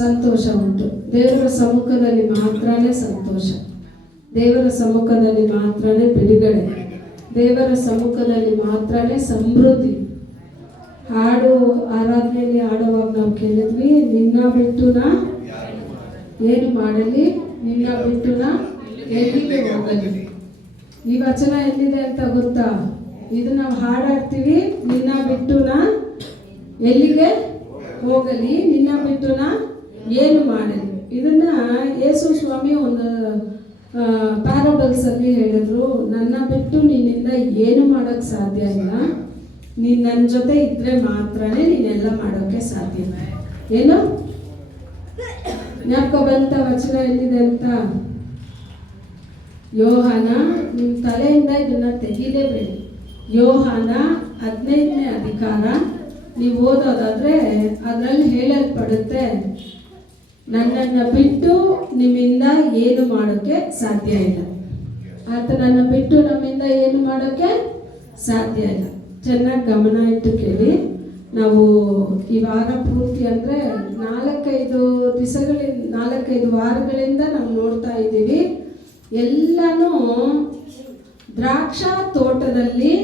ಸಂತೋಷ ಉಂಟು. ದೇವರ ಸಮ್ಮುಖದಲ್ಲಿ ಮಾತ್ರನೇ ಸಂತೋಷ, ದೇವರ ಸಮ್ಮುಖದಲ್ಲಿ ಮಾತ್ರನೇ ಬಿಡುಗಡೆ, ದೇವರ ಸಮ್ಮುಖದಲ್ಲಿ ಮಾತ್ರನೇ ಸಮೃದ್ಧಿ. ಹಾಡು ಆರಾಧನೆಯಲ್ಲಿ ಹಾಡುವಾಗ ನಾವು ಕೇಳಿದ್ವಿ, ನಿನ್ನ ಬಿಟ್ಟು ನಾ ಏನು ಮಾಡಲಿ, ನಿನ್ನ ಬಿಟ್ಟು ನಾ ಎಲ್ಲಿಗೆ ಹೋಗಲಿ. ಈ ವಚನ ಎಲ್ಲಿದೆ ಅಂತ ಗೊತ್ತಾ? ಇದು ನಾವು ಹಾಡಾಡ್ತೀವಿ, ನಿನ್ನ ಬಿಟ್ಟು ನಾ ಎಲ್ಲಿಗೆ ಹೋಗಲಿ, ನಿನ್ನ ಬಿಟ್ಟು ನಾ ಏನು ಮಾಡಲಿ. ಇದನ್ನ ಯೇಸು ಸ್ವಾಮಿ ಒಂದು ಪ್ಯಾರಬಲ್ಸ್ ಅಲ್ಲಿ ಹೇಳಿದ್ರು, ನನ್ನ ಬಿಟ್ಟು ನಿನ್ನಿಂದ ಏನು ಮಾಡೋಕ್ಕೆ ಸಾಧ್ಯ ಇಲ್ಲ, ನೀನು ನನ್ನ ಜೊತೆ ಇದ್ರೆ ಮಾತ್ರನೇ ನೀನೆಲ್ಲ ಮಾಡೋಕ್ಕೆ ಸಾಧ್ಯ. ಏನು ಜ್ಞಾಪಕ ಬಂತ ವಚನ ಎಲ್ಲಿದೆ ಅಂತ? ಯೋಹಾನ, ನಿಮ್ಮ ತಲೆಯಿಂದ ಇದನ್ನ ತೆಗಿಲೇಬೇಡಿ. ಯೋಹಾನ 15ನೇ ಅಧಿಕಾರ ನೀವು ಓದೋದಾದ್ರೆ ಅದರಲ್ಲಿ ಹೇಳಲ್ಪಡುತ್ತೆ, ನನ್ನನ್ನು ಬಿಟ್ಟು ನಿಮ್ಮಿಂದ ಏನು ಮಾಡೋಕ್ಕೆ ಸಾಧ್ಯ ಇಲ್ಲ. ಆತನನ್ನು ಬಿಟ್ಟು ನಮ್ಮಿಂದ ಏನು ಮಾಡೋಕ್ಕೆ ಸಾಧ್ಯ ಇಲ್ಲ. ಚೆನ್ನಾಗಿ ಗಮನ ಇಟ್ಟು ಕೇಳಿ. ನಾವು ಈ ವಾರ ಪೂರ್ತಿ ಅಂದರೆ 4-5 ವಾರಗಳಿಂದ ನಾವು ನೋಡ್ತಾ ಇದ್ದೀವಿ. ಎಲ್ಲನೂ ದ್ರಾಕ್ಷಾ ತೋಟದಲ್ಲಿ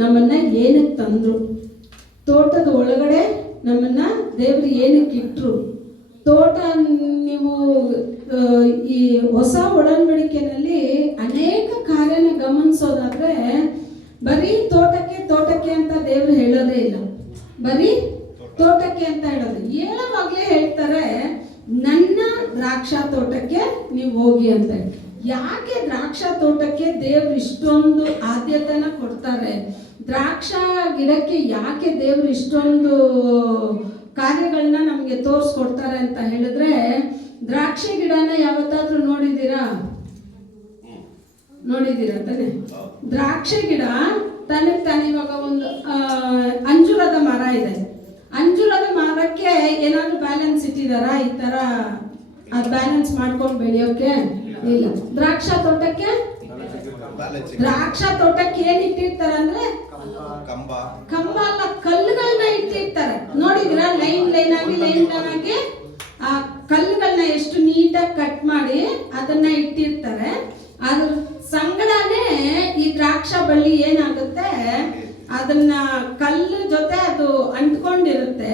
ನಮ್ಮನ್ನ ಏನಕ್ಕೆ ತಂದರು, ತೋಟದ ಒಳಗಡೆ ನಮ್ಮನ್ನ ದೇವರು ಏನಕ್ಕೆ ಇಟ್ಟರು. ತೋಟ ನೀವು ಈ ಹೊಸ ಒಡಂಬಡಿಕೆಯಲ್ಲಿ ಅನೇಕ ಕಾರ್ಯನ ಗಮನಿಸೋದಾದ್ರೆ ಬರೀ ತೋಟಕ್ಕೆ ಅಂತ ದೇವರು ಹೇಳೋದೇ ಇಲ್ಲ. ಬರೀ ತೋಟಕ್ಕೆ ಅಂತ ಹೇಳೋವಾಗಲೇ ಹೇಳ್ತಾರೆ, ನನ್ನ ದ್ರಾಕ್ಷಾ ತೋಟಕ್ಕೆ ನೀವು ಹೋಗಿ ಅಂತ. ಯಾಕೆ ದ್ರಾಕ್ಷಾ ತೋಟಕ್ಕೆ ದೇವ್ರು ಇಷ್ಟೊಂದು ಆದ್ಯತೆನ ಕೊಡ್ತಾರೆ? ದ್ರಾಕ್ಷಾ ಗಿಡಕ್ಕೆ ಯಾಕೆ ದೇವ್ರು ಇಷ್ಟೊಂದು ಕಾರ್ಯಗಳನ್ನ ನಮಗೆ ತೋರಿಸ್ಕೊಡ್ತಾರೆ ಅಂತ ಹೇಳಿದ್ರೆ, ದ್ರಾಕ್ಷಿ ಗಿಡನ ಯಾವತ್ತಾದ್ರೂ ನೋಡಿದ್ದೀರಾ ತಾನೆ? ದ್ರಾಕ್ಷಿ ಗಿಡ ತಾನೇ ಇವಾಗ ಒಂದು ಅಂಜೂರದ ಮರ ಇದೆ. ಅಂಜೂರದ ಮರಕ್ಕೆ ಏನಾದ್ರು ಬ್ಯಾಲೆನ್ಸ್ ಇಟ್ಟಿದಾರ? ಈ ತರ ಅದು ಬ್ಯಾಲೆನ್ಸ್ ಮಾಡ್ಕೊಂಡು ಬೆಳೆಯೋಕೆ ಇಲ್ಲ. ದ್ರಾಕ್ಷಾ ತೋಟಕ್ಕೆ ಏನ್ ಇಟ್ಟಿರ್ತಾರೆ ಅಂದ್ರೆ ಕಂಬ ಅಲ್ಲ, ಕಲ್ಲುಗಳನ್ನ ಇಟ್ಟಿರ್ತಾರೆ. ನೋಡಿದಿರಾ? ಲೈನ್ ಆಗಿ ಆ ಕಲ್ಲುಗಳನ್ನ ಎಷ್ಟು ನೀಟಾಗಿ ಕಟ್ ಮಾಡಿ ಅದನ್ನ ಇಟ್ಟಿರ್ತಾರೆ. ಅದ್ರ ಸಂಗಡನೆ ಈ ದ್ರಾಕ್ಷಾ ಬಳ್ಳಿ ಏನಾಗುತ್ತೆ, ಅದನ್ನ ಕಲ್ಲು ಜೊತೆ ಅದು ಅಂಟ್ಕೊಂಡಿರುತ್ತೆ.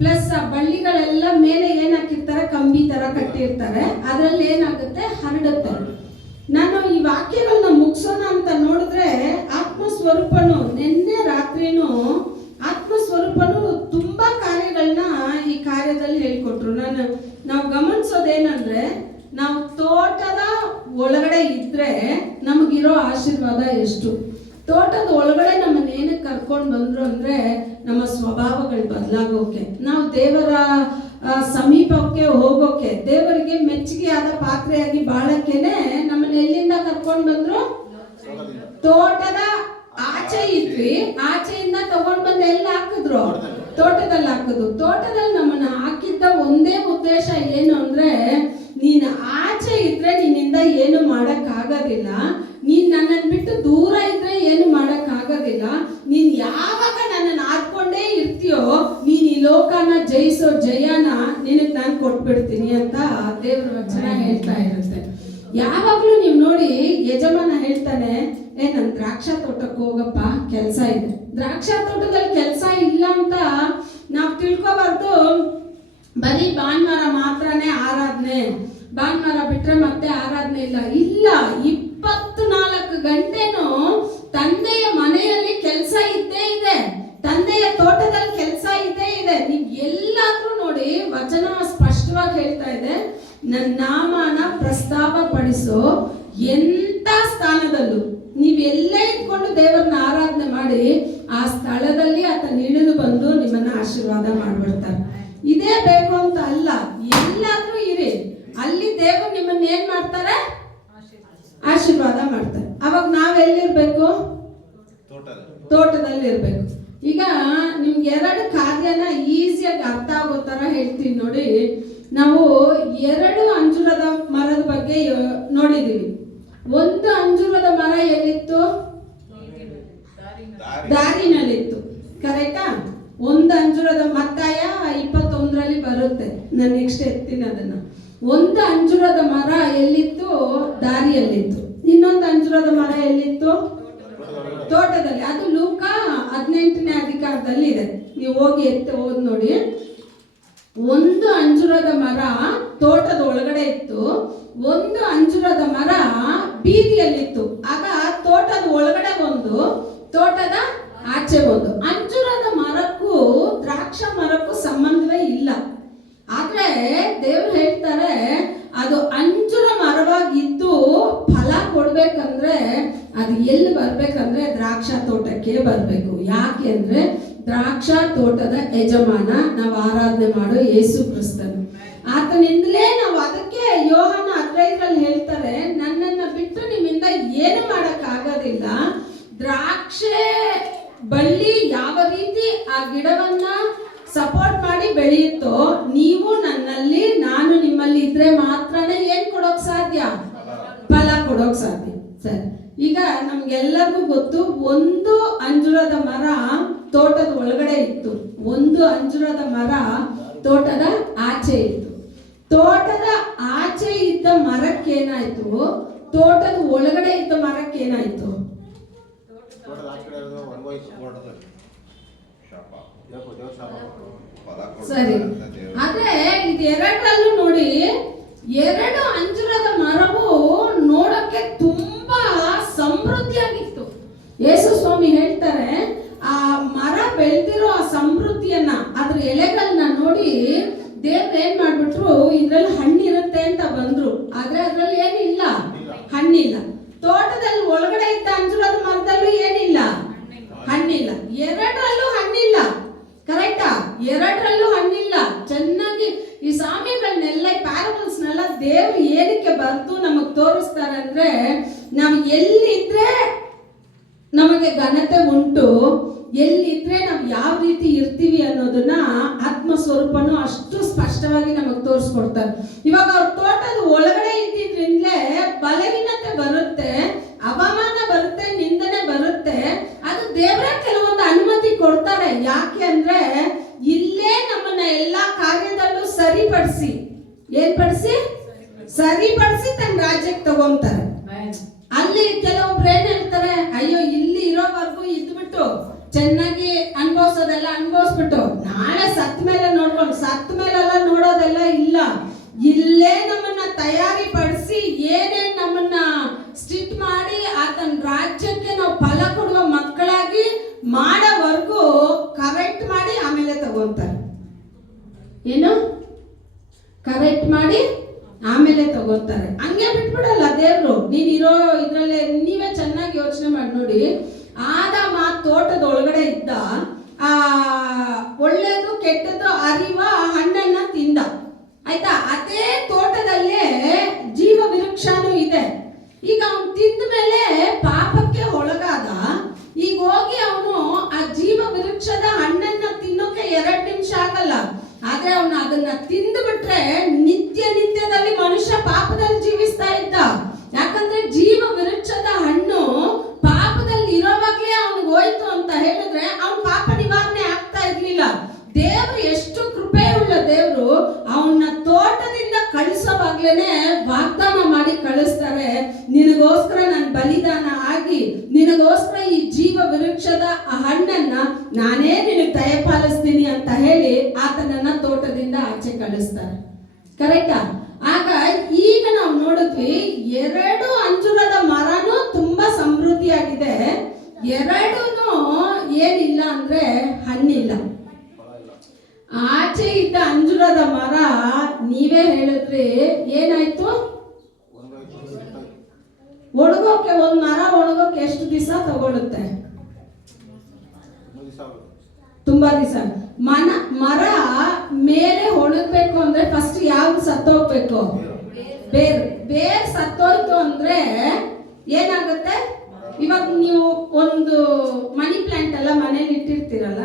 ಪ್ಲಸ್ ಆ ಬಳ್ಳಿಗಳೆಲ್ಲ ಮೇಲೆ ಏನ್ ಹಾಕಿರ್ತಾರೆ, ಕಂಬಿ ತರ ಕಟ್ಟಿರ್ತಾರೆ. ಅದ್ರಲ್ಲಿ ಏನಾಗುತ್ತೆ, ಹರಡುತ್ತೆ. ನಾನು ಈ ವಾಕ್ಯಗಳನ್ನ ಮುಗಿಸೋಣ ಅಂತ ನೋಡಿದ್ರೆ, ಆತ್ಮಸ್ವರೂಪನು ನಿನ್ನೆ ರಾತ್ರಿನೂ ಆತ್ಮಸ್ವರೂಪನು ತುಂಬಾ ಕಾರ್ಯಗಳನ್ನ ಈ ಕಾರ್ಯದಲ್ಲಿ ಹೇಳ್ಕೊಟ್ರು. ನಾವು ಗಮನಿಸೋದೇನಂದ್ರೆ, ನಾವು ತೋಟದ ಒಳಗಡೆ ಇದ್ರೆ ನಮಗಿರೋ ಆಶೀರ್ವಾದ ಎಷ್ಟು. ತೋಟದ ಒಳಗಡೆ ನಮ್ಮನ್ನ ಏನಕ್ಕೆ ಕರ್ಕೊಂಡು ಬಂದ್ರು ಅಂದ್ರೆ, ನಮ್ಮ ಸ್ವಭಾವಗಳು ಬದಲಾಗೋಕೆ, ನಾವು ದೇವರ ಸಮೀಪಕ್ಕೆ ಹೋಗೋಕೆ, ದೇವರಿಗೆ ಮೆಚ್ಚುಗೆಯಾದ ಪಾತ್ರೆಯಾಗಿ ಬಾಳಕ್ಕೇನೆ ನಮ್ಮನ್ನ ಎಲ್ಲಿಂದ ಕರ್ಕೊಂಡು ಬಂದ್ರು? ತೋಟದ ಆಚೆ ಇದ್ವಿ, ಆಚೆಯಿಂದ ತಗೊಂಡ್ ಬಂದು ಎಲ್ಲಿ ಹಾಕಿದ್ರು? ತೋಟದಲ್ಲಿ ಹಾಕಿದ್ರು. ತೋಟದಲ್ಲಿ ನಮ್ಮನ್ನ ಹಾಕಿದ್ದ ಒಂದೇ ಉದ್ದೇಶ ಏನು ಅಂದ್ರೆ, ನೀನು ಆಚೆ ಇದ್ರೆ ನಿನ್ನಿಂದ ಏನು ಮಾಡಕ್ ಆಗೋದಿಲ್ಲ, ನೀನ್ ನನ್ನನ್ನು ಬಿಟ್ಟು ದೂರ ಇದ್ರೆ ಏನು ಮಾಡಕ್ ಆಗೋದಿಲ್ಲ, ನೀನ್ ಯಾವಾಗ ನನ್ನನ್ನು ಆದ್ಕೊಂಡೇ ಇರ್ತೀಯೋ ನೀನ್ ಈ ಲೋಕನ ಜಯಿಸೋ ಜಯನ ನಿನಗ್ ನಾನು ಕೊಟ್ಬಿಡ್ತೀನಿ ಅಂತ ದೇವ್ರ ವಚನ ಹೇಳ್ತಾ ಇರುತ್ತೆ. ಯಾವಾಗ್ಲೂ ನೀವು ನೋಡಿ, ಯಜಮಾನ ಹೇಳ್ತಾನೆ, ನನ್ ದ್ರಾಕ್ಷಾ ತೋಟಕ್ಕೆ ಹೋಗಪ್ಪ, ಕೆಲಸ ಇದೆ. ದ್ರಾಕ್ಷಾ ತೋಟದಲ್ಲಿ ಕೆಲಸ ಇಲ್ಲ ಅಂತ ನಾವು ತಿಳ್ಕೊಬಾರ್ದು. ಬರೀ ಭಾನುವಾರ ಮಾತ್ರನೇ ಆರಾಧನೆ, ಭಾನುವಾರ ಬಿಟ್ರೆ ಮತ್ತೆ ಆರಾಧನೆ ಇಲ್ಲ. 24 ಗಂಟೆನೂ ತಂದೆಯ ಮನೆಯಲ್ಲಿ ಕೆಲಸ ಇದ್ದೇ ಇದೆ, ತಂದೆಯ ತೋಟದಲ್ಲಿ ಕೆಲಸ ಇದ್ದೇ ಇದೆ. ನೀವು ಎಲ್ಲಾದ್ರೂ ನೋಡಿ, ವಚನ ಸ್ಪಷ್ಟವಾಗಿ ಹೇಳ್ತಾ ಇದೆ, ನನ್ನ ನಾಮನ ಪ್ರಸ್ತಾಪ ಪಡಿಸೋ ಎಂತ ಸ್ಥಾನದಲ್ಲೂ ನೀವು ಎಲ್ಲೇ ಇಟ್ಕೊಂಡು ದೇವರನ್ನ ಆರಾಧನೆ ಮಾಡಿ, ಆ ಸ್ಥಳದಲ್ಲಿ ಆತನ ಇಳಿದು ಬಂದು ನಿಮ್ಮನ್ನ ಆಶೀರ್ವಾದ ಮಾಡ್ಬಿಡ್ತಾರೆ. ಇದೇ ಬೇಕು ಅಂತ ಅಲ್ಲ, ಎಲ್ಲಾದ್ರೂ ಇರಿ, ಅಲ್ಲಿ ದೇವರು ನಿಮ್ಮನ್ನ ಏನ್ ಮಾಡ್ತಾರೆ? ಆಶೀರ್ವಾದ ಮಾಡ್ತಾರೆ. ಅವಾಗ ನಾವೆಲ್ಲಿರ್ಬೇಕು? ತೋಟದಲ್ಲಿ ಇರ್ಬೇಕು. ಈಗ ನಿಮ್ಗೆ 2 ಕಾರ್ಯನ ಈಸಿಯಾಗಿ ಅರ್ಥ ಆಗೋ ತರ ಹೇಳ್ತೀನಿ ನೋಡಿ. ನಾವು 2 ಅಂಜೂರದ ಮರದ ಬಗ್ಗೆ ನೋಡಿದೀವಿ. ಒಂದು ಅಂಜೂರದ ಮರ ಎಲ್ಲಿತ್ತು? ದಾರಿನಲ್ಲಿತ್ತು, ಕರೆಕ್ಟಾ? ಒಂದು ಅಂಜೂರದ ಮತ್ತಾಯ 21ರಲ್ಲಿ ಬರುತ್ತೆ. ನಾನು ನೆಕ್ಸ್ಟ್ ಎತ್ತೀನಿ ಅದನ್ನ. ಒಂದು ಅಂಜೂರದ ಮರ ಎಲ್ಲಿತ್ತು? ದಾರಿಯಲ್ಲಿತ್ತು. ಇನ್ನೊಂದು ಅಂಜೂರದ ಮರ ಎಲ್ಲಿತ್ತು? ತೋಟದಲ್ಲಿ. ಅದು ಲೂಕ 18ನೇ ಅಧಿಕಾರದಲ್ಲಿ ಇದೆ. ನೀವು ಹೋಗಿ ಓದ್ ನೋಡಿ. ಒಂದು ಅಂಜೂರದ ಮರ ತೋಟದ ಒಳಗಡೆ ಇತ್ತು, ಒಂದು ಅಂಜೂರದ ಮರ ಬೀದಿಯಲ್ಲಿತ್ತು. ಆಗ ತೋಟದ ಒಳಗಡೆ ಒಂದು, ತೋಟದ ಆಚೆ ಒಂದು. ಅಂಜೂರದ ಮರಕ್ಕೂ ದ್ರಾಕ್ಷ ಮರಕ್ಕೂ ಸಂಬಂಧವೇ ಇಲ್ಲ. ಆದ್ರೆ ದೇವ್ರು ಹೇಳ್ತಾರೆ, ಅದು ಅಂಜೂರ ಮರವಾಗಿದ್ದು ಫಲ ಕೊಡ್ಬೇಕಂದ್ರೆ ಅದು ಎಲ್ಲಿ ಬರ್ಬೇಕಂದ್ರೆ ದ್ರಾಕ್ಷ ತೋಟಕ್ಕೆ ಬರ್ಬೇಕು. ಯಾಕೆ ಅಂದ್ರೆ ದ್ರಾಕ್ಷ ತೋಟದ ಯಜಮಾನ ನಾವು ಆರಾಧನೆ ಮಾಡೋ ಯೇಸು ಕ್ರಿಸ್ತನು. ಆತನಿಂದಲೇ ನಾವು, ಅದಕ್ಕೆ ಯೋಹಾನ 15ರಲ್ಲಿ ಹೇಳ್ತಾರೆ, ನನ್ನನ್ನ ಬಿಟ್ಟು ನಿಮ್ಮಿಂದ ಏನು ಮಾಡಕ್ ಆಗೋದಿಲ್ಲ. ದ್ರಾಕ್ಷೆ ಬಳ್ಳಿ ಯಾವ ರೀತಿ ಆ ಗಿಡವನ್ನ ಸಪೋರ್ಟ್ ಮಾಡಿ ಬೆಳೆಯುತ್ತೋ, ನೀವು ನನ್ನಲ್ಲಿ ನಾನು ನಿಮ್ಮಲ್ಲಿ ಇದ್ರೆ ಮಾತ್ರನೇ ಏನ್ ಕೊಡೋಕ್ ಸಾಧ್ಯ? ಫಲ ಕೊಡೋಕ್ ಸಾಧ್ಯ. ಸರಿ, ಈಗ ನಮ್ಗೆಲ್ಲರಿಗೂ ಗೊತ್ತು, ಒಂದು ಅಂಜೂರದ ಮರ ತೋಟದ ಒಳಗಡೆ ಇತ್ತು, ಒಂದು ಅಂಜೂರದ ಮರ ತೋಟದ ಆಚೆ ಇತ್ತು. ತೋಟದ ಆಚೆ ಇದ್ದ ಮರಕ್ಕೇನಾಯ್ತು? ತೋಟದ ಒಳಗಡೆ ಇದ್ದ ಮರಕ್ಕೇನಾಯ್ತು? ಸರಿ, ಆದ್ರೆ ಇದೆರಡರಲ್ಲೂ ನೋಡಿ, ಎರಡು ಅಂಜೂರದ ಮರವು ನೋಡಕ್ಕೆ ತುಂಬಾ ಸಮೃದ್ಧಿಯಾಗಿತ್ತು. ಯೇಸು ಸ್ವಾಮಿ ಹೇಳ್ತಾರೆ, ಆ ಮರ ಬೆಳೆದಿರೋ ಆ ಸಮೃದ್ಧಿಯನ್ನ, ಅದ್ರ ಎಲೆಗಳನ್ನ ನೋಡಿ ದೇವ್ರು ಏನ್ ಮಾಡ್ಬಿಟ್ರು, ಇದ್ರಲ್ಲಿ ಹಣ್ಣಿರುತ್ತೆ ಅಂತ ಬಂದ್ರು. ಆದ್ರೆ ಅದ್ರಲ್ಲಿ ಏನಿಲ್ಲ, ಹಣ್ಣಿಲ್ಲ. ತೋಟದಲ್ಲಿ ಒಳಗಡೆ ಇದ್ದ ಅಂಜೂರದ ಮರದಲ್ಲೂ ಏನಿಲ್ಲ, ಹಣ್ಣಿಲ್ಲ. ಎರಡರಲ್ಲೂ ಹಣ್ಣಿಲ್ಲ. ಕರೆಕ್ಟಾ? ಎರಡರಲ್ಲೂ ಹಣ್ಣಿಲ್ಲ. ಚೆನ್ನಾಗಿ ಈ ಸಾಮ್ಯಗಳನ್ನೆಲ್ಲ, ಪ್ಯಾರಬಲ್ಸ್ನೆಲ್ಲ ದೇವ್ರು ಏನಕ್ಕೆ ಬರ್ದು ನಮಗ್ ತೋರಿಸ್ತಾರೆ ಅಂದ್ರೆ, ನಾವು ಎಲ್ಲಿದ್ರೆ ನಮಗೆ ಘನತೆ ಉಂಟು, ಎಲ್ಲಿದ್ರೆ ನಾವು ಯಾವ ರೀತಿ ಇರ್ತೀವಿ ಅನ್ನೋದನ್ನ ಆತ್ಮ ಸ್ವರೂಪನು ಅಷ್ಟು ಸ್ಪಷ್ಟವಾಗಿ ನಮಗ್ ತೋರಿಸ್ಕೊಡ್ತಾರೆ. ಇವಾಗ ಅವ್ರ ತೋಟದ ಒಳಗಡೆ ಇದ್ದಿದ್ರಿಂದಲೇ ಬಲಹೀನತೆ ಬರುತ್ತೆ, ಅವಮಾನ ಬರುತ್ತೆ, ನಿಂದನೆ ಬರುತ್ತೆ. ಅದು ದೇವರೇ ಕೆಲವೊಂದು ಅನುಮತಿ ಕೊಡ್ತಾರೆ. ಯಾಕೆ ಅಂದ್ರೆ ಇಲ್ಲೇ ನಮ್ಮನ್ನ ಎಲ್ಲಾ ಕಾರ್ಯದಲ್ಲೂ ಸರಿಪಡಿಸಿ, ಸರಿಪಡಿಸಿ ತನ್ನ ರಾಜ್ಯಕ್ಕೆ ತಗೊಂತಾರೆ. ಅಲ್ಲಿ ಕೆಲವೊಬ್ರು ಏನ್ ಹೇಳ್ತಾರೆ, ಅಯ್ಯೋ ಇಲ್ಲಿ ಇರೋವರೆಗೂ ಇದ್ಬಿಟ್ಟು ಚೆನ್ನಾಗಿ ಅನುಭವಿಸೋದೆಲ್ಲ ಅನುಭವಿಸ್ಬಿಟ್ಟು ನಾಳೆ ಸತ್ ಮೇಲೆ ನೋಡ್ಕೊಂಡು, ಸತ್ ಮೇಲೆಲ್ಲ ನೋಡೋದೆಲ್ಲ ಇಲ್ಲ. ಇಲ್ಲೇ ನಮ್ಮನ್ನ ತಯಾರಿ ಪಡಿಸಿ, ಏನೇನ್ ನಮ್ಮನ್ನ ಸ್ಟಿಟ್ ಮಾಡಿ ಆತನ ರಾಜ್ಯಕ್ಕೆ ನಾವು ಫಲ ಕೊಡುವ ಮಕ್ಕಳಾಗಿ ಮಾಡೋವರೆಗೂ ಕರೆಕ್ಟ್ ಮಾಡಿ ಆಮೇಲೆ ತಗೊಂತಾರೆ. ಏನು ಕರೆಕ್ಟ್ ಮಾಡಿ ಆಮೇಲೆ ತಗೋತಾರೆ. ಹಂಗೆ ಬಿಟ್ಬಿಡಲ್ಲ ದೇವ್ರು. ನೀನಿರೋ ಇದ್ರಲ್ಲೇ ನೀವೇ ಚೆನ್ನಾಗಿ ಯೋಚನೆ ಮಾಡಿ ನೋಡಿ. ಆದಾಮ ತೋಟದ ಒಳಗಡೆ ಇದ್ದ, ಆ ಒಳ್ಳೇದು ಕೆಟ್ಟದ್ದು ಅರಿವ ಹಣ್ಣನ್ನ ತಿಂದ, ಆಯ್ತಾ? ಅದೇ ತೋಟದಲ್ಲೇ ಜೀವ ವೃಕ್ಷನೂ ಇದೆ. ಈಗ ಅವನು ತಿಂದ ಮೇಲೆ ಪಾಪಕ್ಕೆ ಒಳಗಾದ. ಈಗ ಹೋಗಿ ಅವನು ಆ ಜೀವ ವೃಕ್ಷದ ಹಣ್ಣನ್ನ ತಿನ್ನೋಕೆ 2 ನಿಮಿಷ ಆಗಲ್ಲ. ಆದ್ರೆ ಅವನು ಅದನ್ನ ತಿಂದು ಬಿಟ್ರೆ ನಿತ್ಯದಲ್ಲಿ ಮನುಷ್ಯ ಪಾಪದಲ್ಲಿ ಜೀವಿಸ್ತಾ ಇದ್ದ. ಯಾಕಂದ್ರೆ ಜೀವ ವೃಕ್ಷದ ಹಣ್ಣು ಪಾಪದಲ್ಲಿ ಇರೋವಾಗ್ಲೇ ಅವನಿಗೆ ಹೋಯ್ತು ಅಂತ ಹೇಳಿದ್ರೆ ಅವನ ಪಾಪ ನಿವಾರಣೆ ಆಗ್ತಾ ಇರ್ಲಿಲ್ಲ. ದೇವ್ರು ಎಷ್ಟು ಕೃಪೆ ಉಳ್ಳ ದೇವ್ರು, ಅವನ್ನ ತೋಟದಿಂದ ಕಳಿಸೋವಾಗ್ಲೇನೆ ವಾಗ್ದಾನ ಮಾಡಿ ಕಳಿಸ್ತಾರೆ, ನಿನಗೋಸ್ಕರ ನಾನು ಬಲಿದಾನ ಆಗಿ ನಿನಗೋಸ್ಕರ ಈ ಜೀವ ವೃಕ್ಷದ ಹಣ್ಣನ್ನ ನಾನೇ ನಿನಗೆ ದಯಪಾಲಿಸ್ತೀನಿ ಅಂತ ಹೇಳಿ ಆತನನ್ನ ತೋಟದಿಂದ ಆಚೆ ಕಳಿಸ್ತಾರೆ. ಕರೆಕ್ಟಾ? ಆಗ ಈಗ ನಾವು ನೋಡಿದ್ವಿ, 2 ಅಂಜೂರದ ಮರನೂ ತುಂಬಾ ಸಮೃದ್ಧಿಯಾಗಿದೆ, 2 ಏನಿಲ್ಲ ಅಂದ್ರೆ ಹಣ್ಣಿಲ್ಲ. ಆಚೆ ಇದ್ದ ಅಂಜೂರದ ಮರ ನೀವೇ ಹೇಳಿದ್ರಿ, ಏನಾಯ್ತು? ಒಣಗೋಕೆ, ಒಂದ್ ಮರ ಒಣಗೋಕೆ ಎಷ್ಟು ದಿವಸ ತಗೊಳುತ್ತೆ? ತುಂಬಾ ದಿವಸ. ಮರ ಮೇಲೆ ಒಣಗ್ಬೇಕು ಅಂದ್ರೆ ಫಸ್ಟ್ ಯಾವ್ದು ಸತ್ತೋಗ್ಬೇಕು? ಬೇರ್ ಸತ್ತೋಯ್ತು ಅಂದ್ರೆ ಏನಾಗುತ್ತೆ? ಇವಾಗ ನೀವು ಒಂದು ಮನಿ ಪ್ಲಾಂಟ್ ಎಲ್ಲ ಮನೇಲಿ ಇಟ್ಟಿರ್ತೀರಲ್ಲ,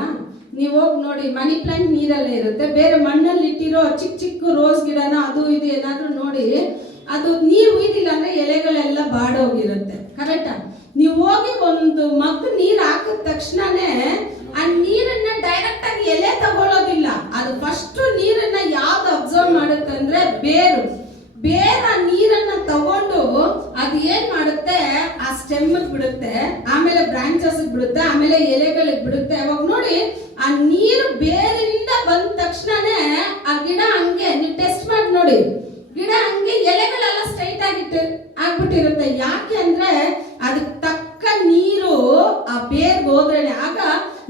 ನೀವು ಹೋಗಿ ನೋಡಿ, ಮನಿ ಪ್ಲಾಂಟ್ ನೀರಲ್ಲೇ ಇರುತ್ತೆ. ಬೇರೆ ಮಣ್ಣಲ್ಲಿ ಇಟ್ಟಿರೋ ಚಿಕ್ಕ ಚಿಕ್ಕ ರೋಸ್ ಗಿಡನ ಅದು ಇದು ಏನಾದ್ರೂ ನೋಡಿ, ಅದು ನೀರು ಉಯ್ದಿಲ್ಲ ಅಂದ್ರೆ ಎಲೆಗಳೆಲ್ಲ ಬಾಡೋಗಿರುತ್ತೆ. ಕರೆಕ್ಟಾ? ನೀವು ಹೋಗಿ ಒಂದು ಮಗ್ ನೀರ್ ಹಾಕಿದ ತಕ್ಷಣನೇ ಆ ನೀರನ್ನ ಡೈರೆಕ್ಟ್ ಆಗಿ ಎಲೆ ತಗೊಳ್ಳೋದಿಲ್ಲ. ಅದು ಫಸ್ಟ್ ನೀರನ್ನ ಎಲೆಗಳಿಗೆ ಬಿಡುತ್ತೆ. ಅವಾಗ ನೋಡಿ ಆ ನೀರು ಬೇರಿಂದ ಬಂದ ತಕ್ಷಣನೇ ಆ ಗಿಡ ಹಂಗೆ, ನೀವು ಟೆಸ್ಟ್ ಮಾಡಿ ನೋಡಿ, ಗಿಡ ಹಂಗೆ ಎಲೆಗಳೆಲ್ಲ ಸ್ಟ್ರೈಟ್ ಆಗ್ಬಿಟ್ಟಿರುತ್ತೆ. ಯಾಕೆ ಅಂದ್ರೆ ಅದಕ್ಕೆ ತಕ್ಕ ನೀರು ಆ ಬೇರ್ಗೆ ಹೋದ್ರೇನೆ. ಆಗ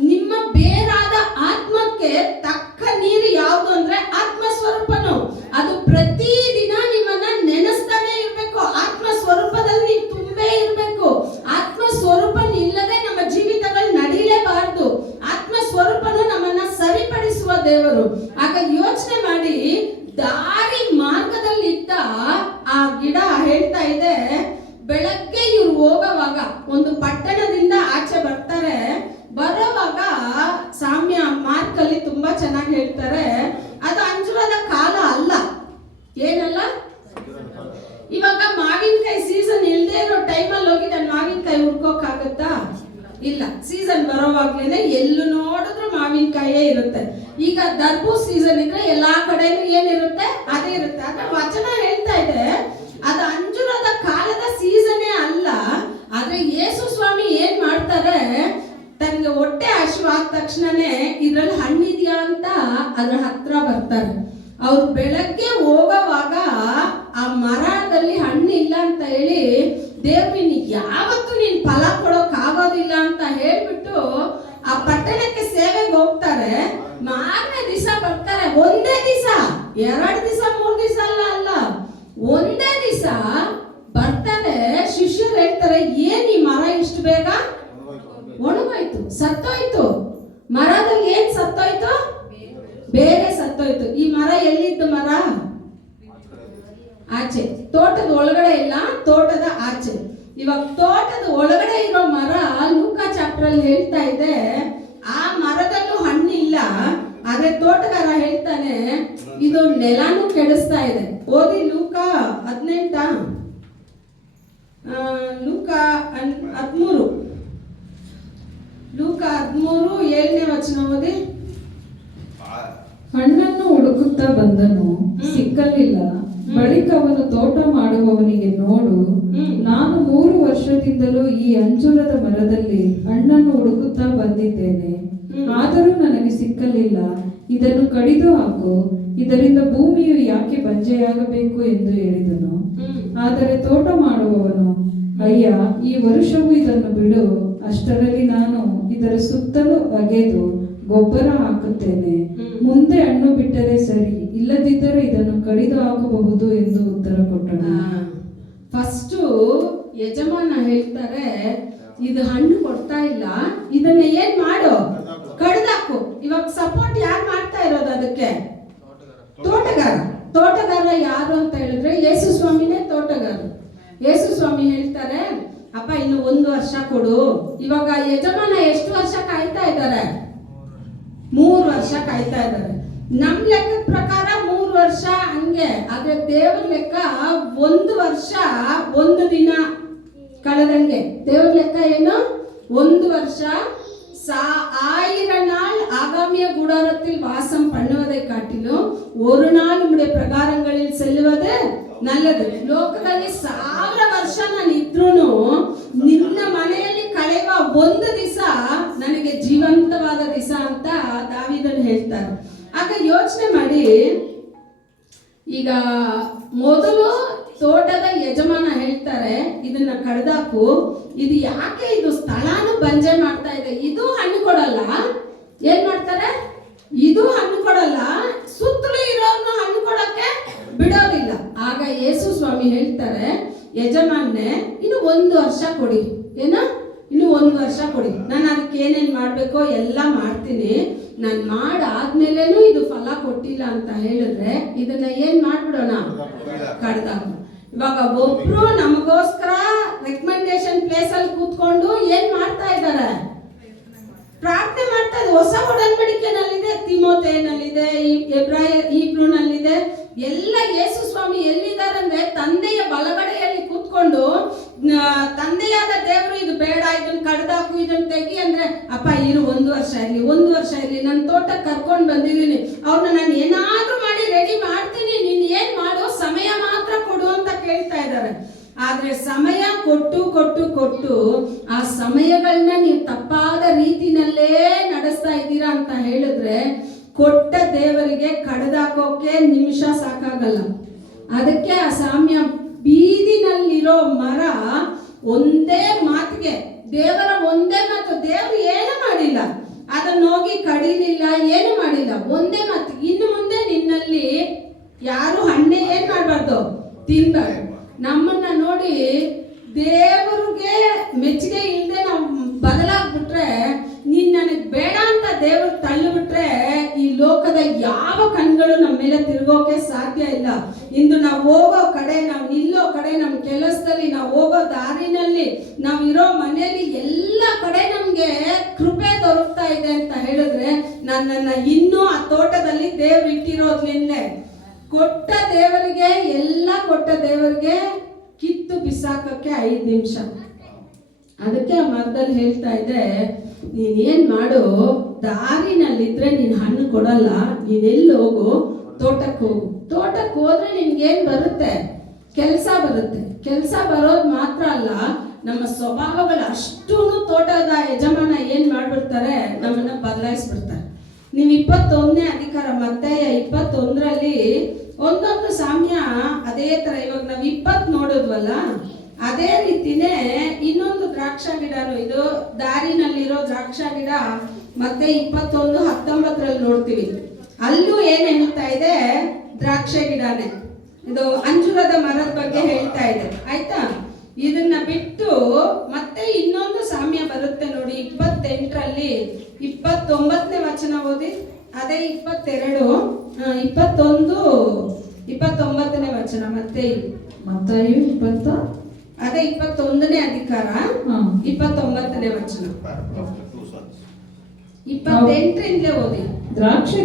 ನಿಮ್ಮ ಬೇರಾದ ಆತ್ಮಕ್ಕೆ ತಕ್ಕ ನೀರು ಯಾವುದು ಅಂದ್ರೆ ಆತ್ಮ ಸ್ವರೂಪನು. ಅದು ಪ್ರತಿದಿನ ನಿಮ್ಮನ್ನ ನೆನೆಸ್ತಾನೆ ಇರ್ಬೇಕು. ಆತ್ಮ ಸ್ವರೂಪದಲ್ಲಿ ನೀವು ತುಂಬೇ ಇರ್ಬೇಕು. ಆತ್ಮ ಸ್ವರೂಪ ಇಲ್ಲದೆ ನಮ್ಮ ಜೀವಿತಗಳು ನಡೀಲೇಬಾರದು. ಆತ್ಮ ಸ್ವರೂಪನು ನಮ್ಮನ್ನ ಸರಿಪಡಿಸುವ ದೇವರು. ಆಗ ಯೋಚನೆ ಮಾಡಿ, ದಾರಿ ಮಾರ್ಗದಲ್ಲಿದ್ದ ಆ ಗಿಡ ಹೇಳ್ತಾ ಇದೆ, ಬೆಳಗ್ಗೆ ಇವ್ರು ಹೋಗೋವಾಗ ಒಂದು ಪಟ್ಟಣದಿಂದ ಆಚೆ ಬರ್ತಾರೆ. ಬರೋವಾಗ ಸಾಮ್ಯ ಮಾರ್ಕಲ್ಲಿ ತುಂಬಾ ಚೆನ್ನಾಗಿ ಹೇಳ್ತಾರೆ, ಅದು ಅಂಜೂರದ ಕಾಲ ಅಲ್ಲ. ಏನಲ್ಲ? ಇವಾಗ ಮಾವಿನಕಾಯಿ ಸೀಸನ್ ಇಲ್ಲದೆ ಇರೋ ಟೈಮಲ್ಲಿ ಹೋಗಿ ನಾನು ಮಾವಿನಕಾಯಿ ಹುಡ್ಕೋಕ್ಕಾಗತ್ತಾ? ಇಲ್ಲ. ಸೀಸನ್ ಬರೋವಾಗ್ಲೇನೆ ಎಲ್ಲೂ ನೋಡಿದ್ರು ಮಾವಿನಕಾಯೇ ಇರುತ್ತೆ. ಈಗ ದರ್ಬೂಸ್ ಸೀಸನ್ ಇದ್ರೆ ಎಲ್ಲಾ ಕಡೆನೂ ಏನಿರುತ್ತೆ? ಅದೇ ಇರುತ್ತೆ. ಆದ್ರೆ ವಚನ ಹೇಳ್ತಾ ಇದೆ ಅದು ಅಂಜೂರದ ಕಾಲದ ಸೀಸನೇ ಅಲ್ಲ. ಆದ್ರೆ ಯೇಸು ಸ್ವಾಮಿ ಏನ್ ಮಾಡ್ತಾರೆ, ತನಗೆ ಹೊಟ್ಟೆ ಹಸಿವು ಆದ ತಕ್ಷಣನೇ ಇದ್ರಲ್ಲಿ ಹಣ್ಣಿದ್ಯಾ ಅಂತ ಅದ್ರ ಹತ್ರ ಬರ್ತಾರೆ. ಅವ್ರು ಬೆಳಗ್ಗೆ ಹೋಗೋವಾಗ ಆ ಮರದಲ್ಲಿ ಹಣ್ಣಿಲ್ಲ ಅಂತ ಹೇಳಿ, ದೇವ್ರಿನಿ ಯಾವತ್ತೂ ನೀನ್ ಫಲ ಕೊಡೋಕ್ ಆಗೋದಿಲ್ಲ ಅಂತ ಹೇಳ್ಬಿಟ್ಟು ಆ ಪಟ್ಟಣಕ್ಕೆ ಸೇವೆಗೆ ಹೋಗ್ತಾರೆ. ಮಾರನೇ ದಿವಸ ಬರ್ತಾರೆ. ಒಂದೇ ದಿವಸ, 2 ದಿವಸ 3 ದಿವಸ ಅಲ್ಲ, ಒಂದೇ ದಿವಸ ಬರ್ತಾರೆ. ಶಿಷ್ಯರು ಹೇಳ್ತಾರೆ, ಏನ್ ಈ ಮರ ಇಷ್ಟು ಬೇಗ ಒಣಗೋಯ್ತು, ಸತ್ತೋಯ್ತು. ಮರದಲ್ಲಿ ಏನ್ ಸತ್ತೋಯ್ತು? ಬೇರೆ ಸತ್ತೋಯ್ತು. ಈ ಮರ ಎಲ್ಲಿದ್ದು ಮರ? ಆಚೆ, ತೋಟದ ಒಳಗಡೆ ಇಲ್ಲ, ತೋಟದ ಆಚೆ. ಇವಾಗ ತೋಟದ ಒಳಗಡೆ ಇರೋ ಮರ ಲೂಕಾ ಚಾಪ್ಟರ್ ಅಲ್ಲಿ ಹೇಳ್ತಾ ಇದೆ, ಆ ಮರದಲ್ಲೂ ಹಣ್ಣಿಲ್ಲ. ಆದ್ರೆ ತೋಟಗಾರ ಹೇಳ್ತಾನೆ, ಇದು ನೆಲಾನು ಕೆಡಿಸ್ತಾ ಇದೆ. ಓದಿ ಲೂಕಾ 18, ಲೂಕಾ 13, ಲೂಕಾ 13 7ನೇ ವಚನ ಓದಿ. ಹಣ್ಣನ್ನು ಹುಡುಕುತ್ತಾ ಬಂದನು, ಸಿಕ್ಕಲಿಲ್ಲ. ಬಳಿಕ ಅವನು ತೋಟ ಮಾಡುವವನಿಗೆ, ನೋಡು, ನಾನು 3 ವರ್ಷದಿಂದಲೂ ಈ ಅಂಜೂರದ ಮರದಲ್ಲಿ ಹಣ್ಣನ್ನು ಹುಡುಕುತ್ತಾ ಬಂದಿದ್ದೇನೆ, ಆದರೂ ನನಗೆ ಸಿಕ್ಕಲಿಲ್ಲ. ಇದನ್ನು ಕಡಿದು ಹಾಕು, ಇದರಿಂದ ಭೂಮಿಯು ಯಾಕೆ ಬಂಜೆಯಾಗಬೇಕು ಎಂದು ಹೇಳಿದನು. ಆದರೆ ತೋಟ ಮಾಡುವವನು, ಅಯ್ಯ, ಈ ವರ್ಷವೂ ಇದನ್ನು ಬಿಡು, ಅಷ್ಟರಲ್ಲಿ ನಾನು ಇದರ ಸುತ್ತಲೂ ಅಗೆದು ಗೊಬ್ಬರ ಹಾಕುತ್ತೇನೆ. ಮುಂದೆ ಹಣ್ಣು ಬಿಟ್ಟರೆ ಸರಿ, ಇಲ್ಲದಿದ್ದರೆ ಇದನ್ನು ಕಡಿದು ಹಾಕಬಹುದು ಎಂದು ಉತ್ತರ ಕೊಟ್ಟನು. ಫಸ್ಟ್ ಯಜಮಾನ ಹೇಳ್ತಾರೆ, ಇದು ಹಣ್ಣು ಕೊಡ್ತಾ ಇಲ್ಲ, ಇದನ್ನ ಏನ್ ಮಾಡು, ಕಡಿದಾಕು. ಇವಾಗ ಸಪೋರ್ಟ್ ಯಾರು ಮಾಡ್ತಾ ಇರೋದು ಅದಕ್ಕೆ? ತೋಟಗಾರ. ತೋಟಗಾರ ಯಾರು ಅಂತ ಹೇಳಿದ್ರೆ ಯೇಸು ಸ್ವಾಮಿನೇ ತೋಟಗಾರ. ಯೇಸು ಸ್ವಾಮಿ ಹೇಳ್ತಾರೆ, ಅಪ್ಪ ಇನ್ನು 1 ವರ್ಷ ಕೊಡು. ಇವಾಗ ಯಜಮಾನ ಎಷ್ಟು ವರ್ಷ ಕಾಯ್ತಾ ಇದ್ದಾರೆ? 3 ವರ್ಷ ಕಾಯ್ತಾ ಇದ್ದಾರೆ. ನಮ್ ಲೆಕ್ಕದ ಪ್ರಕಾರ 3 ವರ್ಷ ಹಂಗೆ. ಆದ್ರೆ ದೇವ್ರ ಲೆಕ್ಕ 1 ವರ್ಷ 1 ದಿನ ಕಳೆದಂಗೆ. ದೇವ್ರ ಲೆಕ್ಕ ಏನು? 1 வருஷ 1000 நாள் ஆகாமிய கூடாரத்தில் வாசம் பண்ணுவதை காட்டிலும் ஒரு நாள் உம்முடைய பிரகாரங்களில் செல்லுவது நல்லது. ಲೋಕದಲ್ಲಿ 1000 ವರ್ಷ ನಾನು ಇದ್ರೂನು ನಿನ್ನ ಮನೆಯಲ್ಲಿ ಕಳೆಯುವ 1 ದಿವಸ ನನಗೆ ಜೀವಂತವಾದ ದಿವಸ ಅಂತ ದಾವೀದನು ಹೇಳ್ತಾರೆ. ಆಗ ಯೋಚನೆ ಮಾಡಿ, ಈಗ ಮೊದಲು ತೋಟದ ಯಜಮಾನ ಹೇಳ್ತಾರೆ, ಇದನ್ನ ಕಡ್ದಾಕು. ಇದು ಯಾಕೆ ಇದು ಸ್ಥಳಾನು ಬಂಜೆ ಮಾಡ್ತಾ ಇದೆ? ಇದು ಹಣ್ಣು ಕೊಡಲ್ಲ. ಏನ್ ಮಾಡ್ತಾರೆ? ಇದು ಹಣ್ಣು ಕೊಡಲ್ಲ, ಸುತ್ತಲೂ ಇರೋರ್ನ ಹಣ್ಣು ಕೊಡಕ್ಕೆ ಬಿಡೋದಿಲ್ಲ. ಆಗ ಯೇಸು ಸ್ವಾಮಿ ಹೇಳ್ತಾರೆ, ಯಜಮಾನ್ನೆ ಇನ್ನು 1 ವರ್ಷ ಕೊಡಿ. ಏನ? ಇನ್ನು 1 ವರ್ಷ ಕೊಡಿ, ನಾನು ಅದಕ್ಕೆ ಏನೇನ್ ಮಾಡ್ಬೇಕೋ ಎಲ್ಲ ಮಾಡ್ತೀನಿ. ನಾನು ಮಾಡಾದ್ಮೇಲೇನು ಇದು ಫಲ ಕೊಟ್ಟಿಲ್ಲ ಅಂತ ಹೇಳಿದ್ರೆ ಇದನ್ನ ಏನ್ ಮಾಡ್ಬಿಡೋಣ? ಕಡ್ದಾಗ. ಇವಾಗ ಒಬ್ರು ನಮಗೋಸ್ಕರ ರೆಕಮೆಂಡೇಶನ್ ಪ್ಲೇಸ್ ಅಲ್ಲಿ ಕೂತ್ಕೊಂಡು ಏನ್ ಮಾಡ್ತಾ ಇದ್ದಾರೆ? ಪ್ರಾರ್ಥನೆ ಮಾಡ್ತಾ ಇದ್ದಾರೆ. ಹೊಸ ಒಡಂಬಡಿಕೆನಲ್ಲಿದೆ, ತಿಮೋಥೆಯನಲ್ಲಿದೆ, ಹೀಬ್ರೂನಲ್ಲಿದೆ. ಎಲ್ಲ ಯೇಸು ಸ್ವಾಮಿ ಎಲ್ಲಿದ್ದಾರೆ ಅಂದ್ರೆ ತಂದೆಯ ಬಲಗಡೆಯಲ್ಲಿ ಕೂತ್ಕೊಂಡು, ತಂದೆಯಾದ ದೇವರು ಇದು ಬೇಡ, ಇದನ್ನ ಕಡ್ದಾಕು, ಇದನ್ನ ತೆಗಿ ಅಂದ್ರೆ, ಅಪ್ಪ ಇರು 1 ವರ್ಷ ಇರ್ಲಿ, 1 ವರ್ಷ ಇರ್ಲಿ, ನನ್ನ ತೋಟಕ್ಕೆ ಕರ್ಕೊಂಡು ಬಂದಿದ್ದೀನಿ, ಅವ್ರನ್ನ ನಾನು ಏನಾದ್ರೂ ಮಾಡಿ ರೆಡಿ ಮಾಡ್ತೀನಿ, ನೀನ್ ಏನ್ ಮಾಡೋ, ಸಮಯ ಮಾತ್ರ ಕೊಡು ಅಂತ ಕೇಳ್ತಾ ಇದ್ದಾರೆ. ಆದ್ರೆ ಸಮಯ ಕೊಟ್ಟು ಕೊಟ್ಟು ಕೊಟ್ಟು ಆ ಸಮಯಗಳನ್ನ ನೀವು ತಪ್ಪಾದ ರೀತಿನಲ್ಲೇ ನಡೆಸ್ತಾ ಇದ್ದೀರಾ ಅಂತ ಹೇಳಿದ್ರೆ ಕೊಟ್ಟ ದೇವರಿಗೆ ಕಡ್ದಾಕೋಕೆ ನಿಮಿಷ ಸಾಕಾಗಲ್ಲ. ಅದಕ್ಕೆ ಆ ಸಾಮ್ಯ, ಬೀದಿನಲ್ಲಿರೋ ಮರ ಒಂದೇ ಮಾತಿಗೆ, ದೇವರ ಒಂದೇ ಮಾತು, ದೇವರು ಏನು ಮಾಡಿಲ್ಲ, ಅದನ್ನ ಹೋಗಿ ಕಡಿಲಿಲ್ಲ, ಏನು ಮಾಡಿಲ್ಲ, ಒಂದೇ ಮಾತು, ಇನ್ನು ಮುಂದೆ ನಿನ್ನಲ್ಲಿ ಯಾರು ಹಣ್ಣೆ ಏನ್ ಮಾಡ್ಬಾರ್ದು, ತಿನ್ಬಾರ್ದು. ನಮ್ಮನ್ನ ನೋಡಿ ದೇವರಿಗೆ ಮೆಚ್ಚುಗೆ ಇಲ್ಲದೆ ನಾವು ಬದಲಾಗ್ಬಿಟ್ರೆ, ನೀನ್ ನನಗೆ ಬೇಡ ಅಂತ ದೇವರು ತಳ್ಳಿಬಿಟ್ರೆ ಈ ಲೋಕದ ಯಾವ ಕಣ್ಗಳು ನಮ್ಮ ಮೇಲೆ ತಿರುಗೋಕೆ ಸಾಧ್ಯ ಇಲ್ಲ. ಇಂದು ನಾವು ಹೋಗೋ ಕಡೆ, ನಾವು ನಿಲ್ಲೋ ಕಡೆ, ನಮ್ಮ ಕೆಲಸದಲ್ಲಿ, ನಾವು ಹೋಗೋ ದಾರಿನಲ್ಲಿ, ನಾವು ಇರೋ ಮನೆಯಲ್ಲಿ ಎಲ್ಲ ಕಡೆ ನಮ್ಗೆ ಕೃಪೆ ದೊರಕ್ತಾ ಇದೆ ಅಂತ ಹೇಳಿದ್ರೆ ನನ್ನನ್ನ ಇನ್ನೂ ಆ ತೋಟದಲ್ಲಿ ದೇವ್ರು ಇಟ್ಟಿರೋದ್ರಿಂದಲೇ. ಕೊಟ್ಟ ದೇವರಿಗೆ, ಎಲ್ಲ ಕೊಟ್ಟ ದೇವರಿಗೆ ಕಿತ್ತು ಬಿಸಾಕಕ್ಕೆ 5 ನಿಮಿಷ. ಅದಕ್ಕೆ ಆ ಮರದಲ್ಲಿ ಹೇಳ್ತಾ ಇದೆ, ನೀನೇನ್ ಮಾಡು, ದಾರಿನಲ್ಲಿದ್ರೆ ನೀನ್ ಹಣ್ಣು ಕೊಡಲ್ಲ, ನೀನೆಲ್ಲಿ ಹೋಗು, ತೋಟಕ್ಕೆ ಹೋಗು. ತೋಟಕ್ಕೆ ಹೋದ್ರೆ ನಿನ್ಗೇನ್ ಬರುತ್ತೆ, ಕೆಲಸ ಬರುತ್ತೆ. ಕೆಲಸ ಬರೋದು ಮಾತ್ರ ಅಲ್ಲ, ನಮ್ಮ ಸ್ವಭಾವಗಳು ಅಷ್ಟೂ ತೋಟದ ಯಜಮಾನ ಏನ್ ಮಾಡ್ಬಿಡ್ತಾರೆ, ನಮ್ಮನ್ನ ಬದಲಾಯಿಸ್ಬಿಡ್ತಾರೆ. ನೀವು 21ನೇ ಅಧಿಕಾರ ಮತ್ತಾಯ 21ರಲ್ಲಿ ಒಂದೊಂದು ಸಾಮ್ಯ ಅದೇ ತರ. ಇವಾಗ ನಾವು 20 ನೋಡಿದ್ವಲ್ಲ, ಅದೇ ರೀತಿನೇ ಇನ್ನೊಂದು ದ್ರಾಕ್ಷ ಗಿಡನು, ಇದು ದಾರಿನಲ್ಲಿರೋ ದ್ರಾಕ್ಷ ಗಿಡ. ಮತ್ತೆ 21:19 ನೋಡ್ತೀವಿ. ಅಲ್ಲೂ ಏನ್ ಹೇಳ್ತಾ ಇದೆ, ದ್ರಾಕ್ಷ ಗಿಡನೇ, ಇದು ಅಂಜೂರದ ಮರದ ಬಗ್ಗೆ ಹೇಳ್ತಾ ಇದೆ. ಆಯ್ತಾ? ಇದನ್ನ ಬಿಟ್ಟು ಮತ್ತೆ ಇನ್ನೊಂದು ಸಾಮ್ಯ ಬರುತ್ತೆ ನೋಡಿ, 28ರಲ್ಲಿ 29ನೇ ವಚನ ಓದಿ. ಅದೇ 22, 21, 29ನೇ ವಚನ. ಮತ್ತೆ ಮತ್ತಾಯ 20, ಅದೇ 21ನೇ ಅಧಿಕಾರ 29ನೇ ವಚನ. 28ರಿಂದಲೇ ಓದಿ. ದ್ರಾಕ್ಷಿ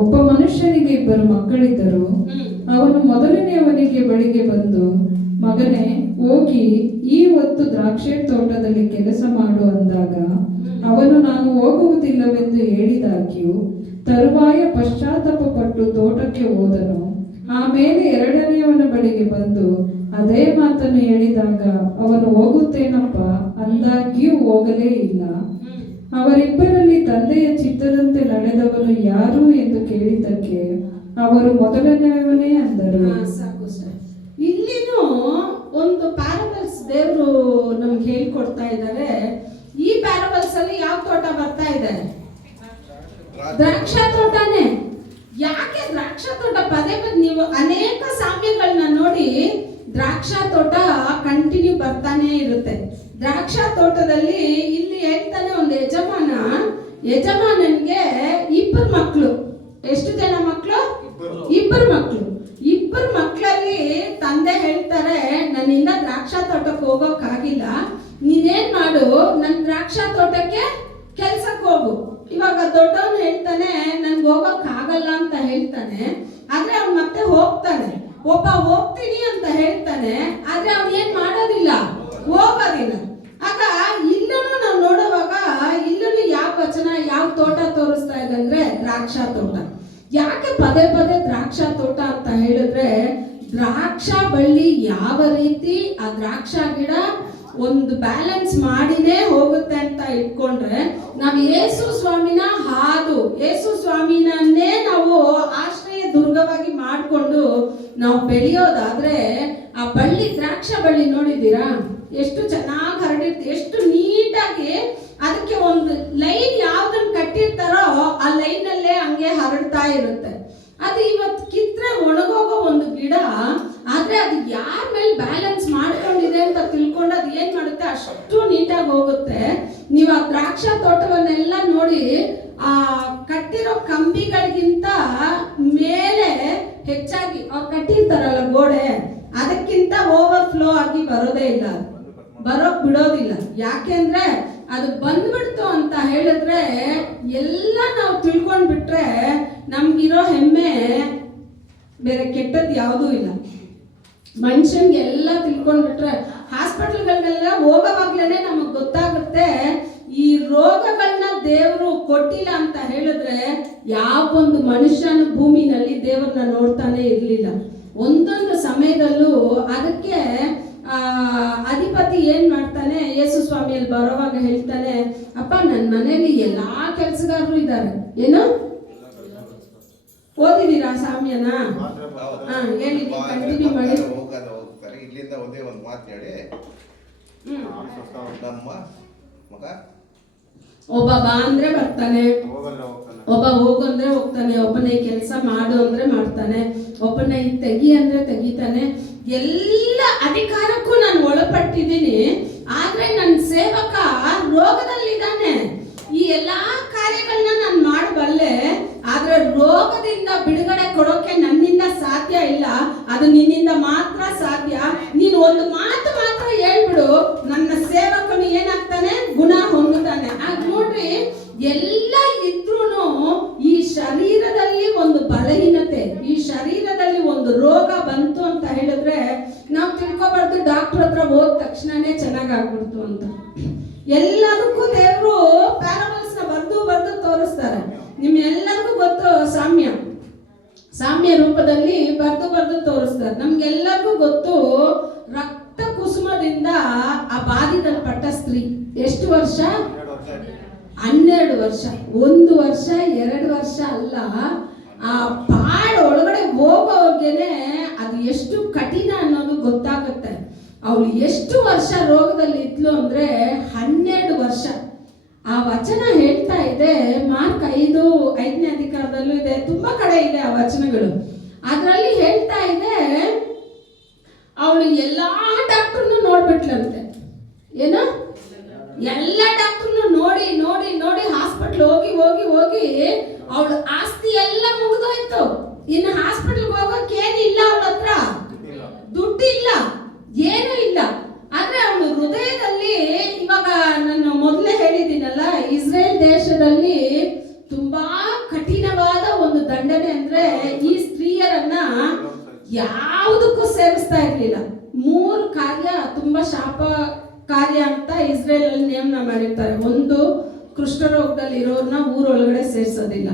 ಒಬ್ಬ ಮನುಷ್ಯನಿಗೆ 2 ಮಕ್ಕಳಿದ್ದರು. ಅವನು ಮೊದಲನೆಯವನಿಗೆ ಬಳಿಗೆ ಬಂದು, ಮಗನೇ, ಹೋಗಿ ಈ ಹೊತ್ತು ದ್ರಾಕ್ಷಿ ತೋಟದಲ್ಲಿ ಕೆಲಸ ಮಾಡು ಅಂದಾಗ ಅವನು, ನಾನು ಹೋಗುವುದಿಲ್ಲವೆಂದು ಹೇಳಿದಾಗ್ಯೂ ತರುವಾಯ ಪಶ್ಚಾತ್ತಾಪ ಪಟ್ಟು ತೋಟಕ್ಕೆ ಹೋದನು. ಆಮೇಲೆ 2ನೇಯವನ ಬಳಿಗೆ ಬಂದು ಅದೇ ಮಾತನ್ನು ಹೇಳಿದಾಗ ಅವನು, ಹೋಗುತ್ತೇನಪ್ಪ ಅಂದಾಗ್ಯೂ ಹೋಗಲೇ ಇಲ್ಲ. ಅವರಿಬ್ಬರಲ್ಲಿ ತಂದೆಯ ಚಿತ್ತದಂತೆ ನಡೆದವನು ಯಾರು ಎಂದು ಕೇಳಿದ್ದಕ್ಕೆ ಅವರು, ಮೊದಲನೆಯವನೇ ಅಂದರು. ಸಾಕು ಸರ್. ಇಲ್ಲಿನೂ ಒಂದು ಪ್ಯಾರಬಲ್ಸ್ ದೇವರು ನಮ್ಗೆ ಹೇಳ್ಕೊಡ್ತಾ ಇದ್ದಾರೆ. ಈ ಪ್ಯಾರಬಲ್ಸ್ ಅಲ್ಲಿ ಯಾವ ತೋಟ ಬರ್ತಾ ಇದೆ? ದ್ರಾಕ್ಷ ತೋಟನೇ. ಯಾಕೆ ದ್ರಾಕ್ಷ ತೋಟ? ಪದೇ ಪದೇ ನೀವು ಅನೇಕ ಸಾಮ್ಯಗಳನ್ನ ನೋಡಿ, ದ್ರಾಕ್ಷ ತೋಟ ಕಂಟಿನ್ಯೂ ಬರ್ತಾನೆ ಇರುತ್ತೆ. ದ್ರಾಕ್ಷ ತೋಟದಲ್ಲಿ ಇಲ್ಲಿ ಹೇಳ್ತಾನೆ, ಒಂದು ಯಜಮಾನನ್ಗೆ 2 ಮಕ್ಕಳು. ಎಷ್ಟು ಜನ ಮಕ್ಕಳು? 2 ಮಕ್ಕಳು. 2 ಮಕ್ಕಳಲ್ಲಿ ತಂದೆ ಹೇಳ್ತಾರೆ, ನನ್ನಿಂದ ದ್ರಾಕ್ಷ ತೋಟಕ್ಕೆ ಹೋಗೋಕ್ಕಾಗಿಲ್ಲ, ನೀನೇನ್ ಮಾಡು, ನನ್ನ ದ್ರಾಕ್ಷ ತೋಟಕ್ಕೆ ಕೆಲ್ಸಕ್ಕೆ ಹೋಗು. ಇವಾಗ ದೊಡ್ಡವನು ಹೇಳ್ತಾನೆ, ನನ್ಗೆ ಹೋಗೋಕ್ಕಾಗಲ್ಲ ಅಂತ ಹೇಳ್ತಾನೆ. ಆದ್ರೆ ಅವ್ನು ಮತ್ತೆ ಹೋಗ್ತಾನೆ. ಒಬ್ಬ ಹೋಗ್ತೀನಿ ಅಂತ ಹೇಳ್ತಾನೆ, ಆದ್ರೆ ಅವ್ನು ಏನ್ ಮಾಡೋದಿಲ್ಲ, ಹೋಗೋದಿಲ್ಲ. ಆಗ ಇಲ್ಲೂ ನಾವು ನೋಡುವಾಗ, ಇಲ್ಲೂ ಯಾವ ವಚನ, ಯಾವ ತೋಟ ತೋರಿಸ್ತಾ ಇದೆ ಅಂದ್ರೆ ದ್ರಾಕ್ಷ ತೋಟ. ಯಾಕೆ ಪದೇ ಪದೇ ದ್ರಾಕ್ಷ ತೋಟ ಅಂತ ಹೇಳಿದ್ರೆ, ದ್ರಾಕ್ಷ ಬಳ್ಳಿ ಯಾವ ರೀತಿ ಆ ದ್ರಾಕ್ಷ ಗಿಡ ಒಂದು ಬ್ಯಾಲೆನ್ಸ್ ಮಾಡಿನೇ ಹೋಗುತ್ತೆ ಅಂತ ಇಟ್ಕೊಂಡ್ರೆ, ನಾವು ಯೇಸು ಸ್ವಾಮಿನ ಯೇಸು ಸ್ವಾಮಿನನ್ನೇ ನಾವು ಆಶ್ರಯ ದುರ್ಗವಾಗಿ ಮಾಡಿಕೊಂಡು ನಾವು ಬೆಳೆಯೋದಾದ್ರೆ, ಆ ಬಳ್ಳಿ, ದ್ರಾಕ್ಷ ಬಳ್ಳಿ ನೋಡಿದ್ದೀರಾ ಎಷ್ಟು ಚೆನ್ನಾಗಿ ಹರಡಿರುತ್ತೆ, ಎಷ್ಟು ನೀಟಾಗಿ. ಅದಕ್ಕೆ ಒಂದು ಲೈನ್ ಯಾವ್ದನ್ನ ಕಟ್ಟಿರ್ತಾರೋ ಆ ಲೈನ್ ಅಲ್ಲೇ ಹಂಗೆ ಹರಡ್ತಾ ಇರುತ್ತೆ. ಅದು ಇವತ್ತು ಕಿತ್ರೆ ಒಣಗೋಗೋ ಒಂದು ಗಿಡ, ಆದ್ರೆ ಅದು ಯಾರ ಮೇಲೆ ಬ್ಯಾಲೆನ್ಸ್ ಮಾಡ್ಕೊಂಡಿದೆ ಅಂತ ತಿಳ್ಕೊಂಡು ಅದು ಏನ್ ಮಾಡುತ್ತೆ, ಅಷ್ಟು ನೀಟಾಗಿ ಹೋಗುತ್ತೆ. ನೀವು ಆ ದ್ರಾಕ್ಷ ತೋಟವನ್ನೆಲ್ಲ ನೋಡಿ, ಆ ಕಟ್ಟಿರೋ ಕಂಬಿಗಳಿಗಿಂತ ಮೇಲೆ ಹೆಚ್ಚಾಗಿ ಅವ್ರು ಕಟ್ಟಿರ್ತಾರಲ್ಲ ಗೋಡೆ, ಅದಕ್ಕಿಂತ ಓವರ್ಫ್ಲೋ ಆಗಿ ಬರೋದೇ ಇಲ್ಲ, ಬರೋಕ್ ಬಿಡೋದಿಲ್ಲ. ಯಾಕೆಂದ್ರೆ ಅದು ಬಂದ್ಬಿಡ್ತು ಅಂತ ಹೇಳಿದ್ರೆ ಎಲ್ಲ ನಾವು ತಿಳ್ಕೊಂಡ್ಬಿಟ್ರೆ ನಮ್ಗಿರೋ ಹೆಮ್ಮೆ ಬೇರೆ ಕೆಟ್ಟದ್ದು ಯಾವುದೂ ಇಲ್ಲ. ಮನುಷ್ಯನ್ಗೆ ಎಲ್ಲ ತಿಳ್ಕೊಂಡ್ಬಿಟ್ರೆ, ಹಾಸ್ಪಿಟಲ್ಗಳನ್ನೆಲ್ಲ ಹೋಗೋವಾಗ್ಲೇನೆ ನಮಗ್ ಗೊತ್ತಾಗುತ್ತೆ ಈ ರೋಗಗಳನ್ನ ದೇವರು ಕೊಟ್ಟಿಲ್ಲ ಅಂತ ಹೇಳಿದ್ರೆ ಯಾವೊಂದು ಮನುಷ್ಯನ ಭೂಮಿನಲ್ಲಿ ದೇವರನ್ನ ನೋಡ್ತಾನೆ ಇರ್ಲಿಲ್ಲ. ಒಂದೊಂದು ಸಮಯದಲ್ಲೂ ಅದಕ್ಕೆ ಅಧಿಪತಿ ಏನ್ ಮಾಡ್ತಾನೆ, ಯೇಸು ಸ್ವಾಮಿಯಲ್ಲಿ ಬರೋವಾಗ ಹೇಳ್ತಾನೆ, ಅಪ್ಪ ನನ್ನ ಮನೇಲಿ ಎಲ್ಲಾ ಕೆಲಸಗಾರರು ಇದ್ದಾರೆ. ಏನು ಓದಿದೀರಾ ಸಾಮ್ಯನ? ಹೇಳಿ, ಕಂಟಿನ್ಯೂ ಮಾಡಿ. ಇಲ್ಲಿಂದ ಒಂದೇ ಒಂದು ಮಾತು ಹೇಳಿ, ನಮ್ಮ ಮಗ ಒಬ್ಬ ಬಾ ಅಂದ್ರೆ ಬರ್ತಾನೆ, ಒಬ್ಬ ಹೋಗು ಅಂದ್ರೆ ಹೋಗ್ತಾನೆ, ಒಬ್ಬನ ಈ ಕೆಲಸ ಮಾಡು ಅಂದ್ರೆ ಮಾಡ್ತಾನೆ, ಒಬ್ಬನ ಈ ತೆಗಿ ಅಂದ್ರೆ ತೆಗಿತಾನೆ. ಎಲ್ಲ ಅಧಿಕಾರಕ್ಕೂ ನಾನು ಒಳಪಟ್ಟಿದ್ದೀನಿ. ಆದ್ರೆ ನನ್ನ ಸೇವಕ ರೋಗದಲ್ಲಿದ್ದಾನೆ. ಈ ಎಲ್ಲಾ ಕಾರ್ಯಗಳನ್ನ ನಾನು ಮಾಡಬಲ್ಲೆ, ಆದ್ರೆ ರೋಗದಿಂದ ಬಿಡುಗಡೆ ಕೊಡೋಕೆ ನನ್ನಿಂದ ಸಾಧ್ಯ ಇಲ್ಲ. ಅದು ನಿನ್ನಿಂದ ಮಾತ್ರ ಸಾಧ್ಯ. ನೀನು ಒಂದು ಮಾತು ಮಾತ್ರ ಹೇಳ್ಬಿಡು, ನನ್ನ ಸೇವಕನು ಏನಾಗ್ತಾನೆ, ಗುಣ ಹೊಂದುತ್ತಾನೆ. ಆಗ ನೋಡ್ರಿ, ಎಲ್ಲ ಇದ್ರೂನು ಈ ಶರೀರದಲ್ಲಿ ಒಂದು ಬಲಹೀನತೆ, ಈ ಶರೀರದಲ್ಲಿ ಒಂದು ರೋಗ ಬಂತು ಅಂತ ಹೇಳಿದ್ರೆ ನಾವು ತಿಳ್ಕೊಬಾರ್ದು ಡಾಕ್ಟರ್ ಹತ್ರ ಹೋದ ತಕ್ಷಣನೇ ಚೆನ್ನಾಗಾಗ್ಬಿಡ್ತು ಅಂತ. ಎಲ್ಲದಕ್ಕೂ ದೇವರು ಪ್ಯಾರಬಲ್ಸ್ ನ ಬರ್ದು ತೋರಿಸ್ತಾರೆ. ನಿಮ್ಗೆಲ್ಲರಿಗೂ ಗೊತ್ತು, ಸಾಮ್ಯ ರೂಪದಲ್ಲಿ ಬರ್ದು ತೋರಿಸ್ತಾರೆ. ನಮ್ಗೆಲ್ಲರಿಗೂ ಗೊತ್ತು, ರಕ್ತ ಕುಸುಮದಿಂದ ಆ ಬಾಧಿಸಲ್ಪಟ್ಟ ಸ್ತ್ರೀ ಎಷ್ಟು ವರ್ಷ? 12 ವರ್ಷ. 1 ವರ್ಷ 2 ವರ್ಷ ಅಲ್ಲ, ಆ ಪಾಡ್ ಒಳಗಡೆ ಹೋಗೋಗೆನೆ ಅದು ಎಷ್ಟು ಕಠಿಣ ಅನ್ನೋದು ಗೊತ್ತಾಗುತ್ತೆ. ಅವಳು ಎಷ್ಟು ವರ್ಷ ರೋಗದಲ್ಲಿ ಇದ್ಲು ಅಂದ್ರೆ 12 ವರ್ಷ. ಆ ವಚನ ಹೇಳ್ತಾ ಇದೆ, ಮಾರ್ಕ್ 5ನೇ ಅಧಿಕಾರದಲ್ಲೂ ಇದೆ, ತುಂಬಾ ಕಡೆ ಇದೆ ಆ ವಚನಗಳು. ಅದರಲ್ಲಿ ಹೇಳ್ತಾ ಇದೆ, ಅವಳು ಎಲ್ಲಾ ಡಾಕ್ಟರ್ನು ನೋಡ್ಬಿಟ್ಲಂತೆ. ಏನು? ಎಲ್ಲ ಡಾಕ್ಟರ್ನು ನೋಡಿ ನೋಡಿ ನೋಡಿ ಹಾಸ್ಪಿಟ್ಲ್ ಹೋಗಿ ಹೋಗಿ ಹೋಗಿ ಅವಳ ಆಸ್ತಿ ಎಲ್ಲ ಮುಗಿದೋಯ್ತು. ಇನ್ನು ಹಾಸ್ಪಿಟ್ಲ್ಗೆ ಹೋಗೋಕೆ ಏನಿಲ್ಲ, ಅವಳ ಹತ್ರ ದುಡ್ಡಿಲ್ಲ, ಏನೂ ಇಲ್ಲ. ಆದ್ರೆ ಅವಳು ಹೃದಯದಲ್ಲಿ, ಇವಾಗ ನಾನು ಮೊದಲೇ ಹೇಳಿದ್ದೀನಲ್ಲ, ಇಸ್ರೇಲ್ ದೇಶದಲ್ಲಿ ತುಂಬಾ ಕಠಿಣವಾದ ಒಂದು ದಂಡನೆ ಅಂದ್ರೆ ಈ ಸ್ತ್ರೀಯರನ್ನ ಯಾವುದಕ್ಕೂ ಸೇರಿಸ್ತಾ ಇರ್ಲಿಲ್ಲ. 3 ಕಾರ್ಯ ತುಂಬಾ ಶಾಪ ಕಾರ್ಯ ಅಂತ ಇಸ್ರೇಲ್ ಅಲ್ಲಿ ನೇಮನ ಮಾಡಿರ್ತಾರೆ. 1, ಕುಷ್ಠರೋಗದಲ್ಲಿ ಇರೋರ್ನ ಊರೊಳಗಡೆ ಸೇರಿಸೋದಿಲ್ಲ.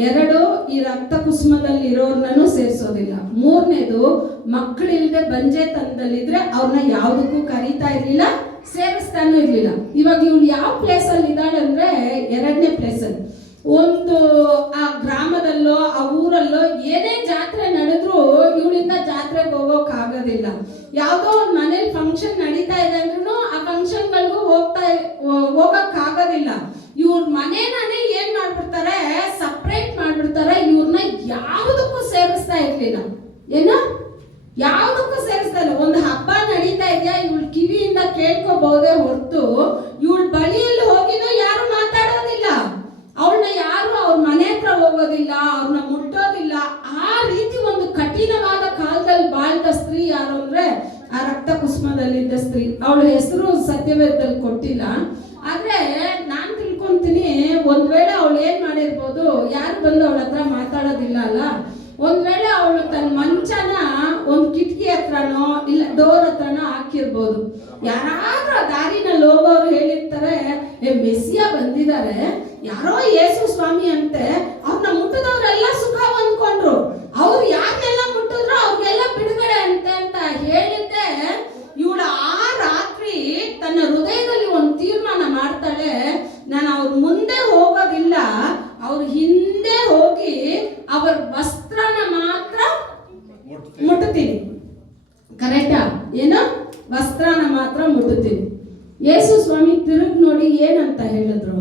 2, ಈ ರಕ್ತ ಕುಸುಮದಲ್ಲಿ ಇರೋರ್ನೂ ಸೇರಿಸೋದಿಲ್ಲ. 3ನೇದು, ಮಕ್ಕಳಿಲ್ಲದೆ ಬಂಜೆತನದಲ್ಲಿದ್ರೆ ಅವ್ರನ್ನ ಯಾವುದಕ್ಕೂ ಕರೀತಾ ಇರ್ಲಿಲ್ಲ, ಸೇರಿಸ್ತಾನೂ ಇರ್ಲಿಲ್ಲ. ಇವಾಗ ಇವಳು ಯಾವ ಪ್ಲೇಸ್ ಅಲ್ಲಿ ಇದ್ದಾಳೆ ಅಂದ್ರೆ 2ನೇ ಪ್ಲೇಸ್ ಅಲ್ಲಿ. ಒಂದು ಆ ಗ್ರಾಮದಲ್ಲೋ ಆ ಊರಲ್ಲೋ ಏನೇ ಜಾತ್ರೆ ನಡೆದ್ರು ಇವಳಿಂದ ಜಾತ್ರೆಗೆ ಹೋಗೋಕ್ ಆಗೋದಿಲ್ಲ. ಯಾವುದೋ ಒಂದು ಮನೇಲಿ ಫಂಕ್ಷನ್ ನಡೀತಾ ಇದೆ ಅಂದ್ರೂ ಆ ಫಂಕ್ಷನ್ಗಳಿಗೂ ಹೋಗಕ್ ಆಗೋದಿಲ್ಲ. ಇವ್ರ ಮನೇನೇ ಏನ್ ಮಾಡ್ಬಿಡ್ತಾರೆ, ಸಪ್ರೇಟ್ ಮಾಡ್ಬಿಡ್ತಾರೆ. ಇವ್ರನ್ನ ಯಾವುದಕ್ಕೂ ಸೇರಿಸ್ತಾ ಇರ್ಲಿಲ್ಲ. ಏನೋ ಯಾವುದಕ್ಕೂ ಸೇರಿಸ್ತಾ ಇಲ್ಲ. ಒಂದು ಹಬ್ಬ ನಡೀತಾ ಇದೆಯಾ, ಇವಳ ಕಿವಿಯಿಂದ ಕೇಳ್ಕೋಬಹುದೇ ಹೊರತು ಇವಳ ಬಳಿಯಲ್ಲಿ ಹೋಗಿನೂ ಯಾರು ಮಾತಾಡೋದಿಲ್ಲ. ಅವಳನ್ನ ಯಾರು ಅವ್ರ ಮನೆ ಹತ್ರ ಹೋಗೋದಿಲ್ಲ, ಅವ್ರನ್ನ ಮುಟ್ಟೋದಿಲ್ಲ. ಆ ರೀತಿ ಒಂದು ಕಠಿಣವಾದ ಕಾಲದಲ್ಲಿ ಬಾಳ್ದ ಸ್ತ್ರೀ ಯಾರು ಅಂದ್ರೆ ಆ ರಕ್ತ ಕುಸುಮದಲ್ಲಿದ್ದ ಸ್ತ್ರೀ. ಅವಳ ಹೆಸರು ಸತ್ಯವೇದದಲ್ಲಿ ಕೊಟ್ಟಿಲ್ಲ. ಆದ್ರೆ ನಾನ್ ತಿಳ್ಕೊಂತೀನಿ, ಒಂದ್ ವೇಳೆ ಅವಳು ಏನ್ ಮಾಡಿರ್ಬೋದು, ಯಾರು ಬಂದು ಅವಳ ಹತ್ರ ಮಾತಾಡೋದಿಲ್ಲ ಅಲ್ಲ, ಒಂದ್ ವೇಳೆ ಅವಳು ತನ್ನ ಮಂಚನ ಒಂದ್ ಕಿಟಕಿ ಹತ್ರನೋ ಇಲ್ಲ ಡೋರ್ ಹತ್ರನೋ ಹಾಕಿರ್ಬೋದು. ಯಾರಾದ್ರೂ ದಾರಿನಲ್ಲಿ ಹೋಗೋರು ಹೇಳಿರ್ತಾರೆ, ಮೆಸ್ಸಿಯ ಬಂದಿದ್ದಾರೆ, ಯಾರೋ ಯೇಸು ಸ್ವಾಮಿ ಅಂತೆ, ಅವ್ರನ್ನ ಮುಟ್ಟಿದವರೆಲ್ಲ ಸುಖ ಹೊಂದ್ಕೊಂಡ್ರು, ಅವ್ರು ಯಾರನ್ನೆಲ್ಲ ಮುಟ್ಟಿದ್ರು ಅವ್ರಿಗೆಲ್ಲ ಬಿಡುಗಡೆ ಅಂತೆ ಅಂತ ಹೇಳಿದ್ದೆ. ಇವಳು ಆ ರಾತ್ರಿ ತನ್ನ ಹೃದಯದಲ್ಲಿ ಒಂದು ತೀರ್ಮಾನ ಮಾಡ್ತಾಳೆ, ನಾನು ಅವ್ರ ಮುಂದೆ ಹೋಗೋದಿಲ್ಲ, ಅವ್ರ ಹಿಂದೆ ಹೋಗಿ ಅವರ ವಸ್ತ್ರನ ಮಾತ್ರ ಮುಟ್ಟುತ್ತೀನಿ. ಕರೆಕ್ಟಾ? ಏನೋ ವಸ್ತ್ರನ ಮಾತ್ರ ಮುಟ್ಟುತ್ತೀನಿ. ಯೇಸು ಸ್ವಾಮಿ ತಿರುಗಿ ನೋಡಿ ಏನಂತ ಹೇಳಿದ್ರು?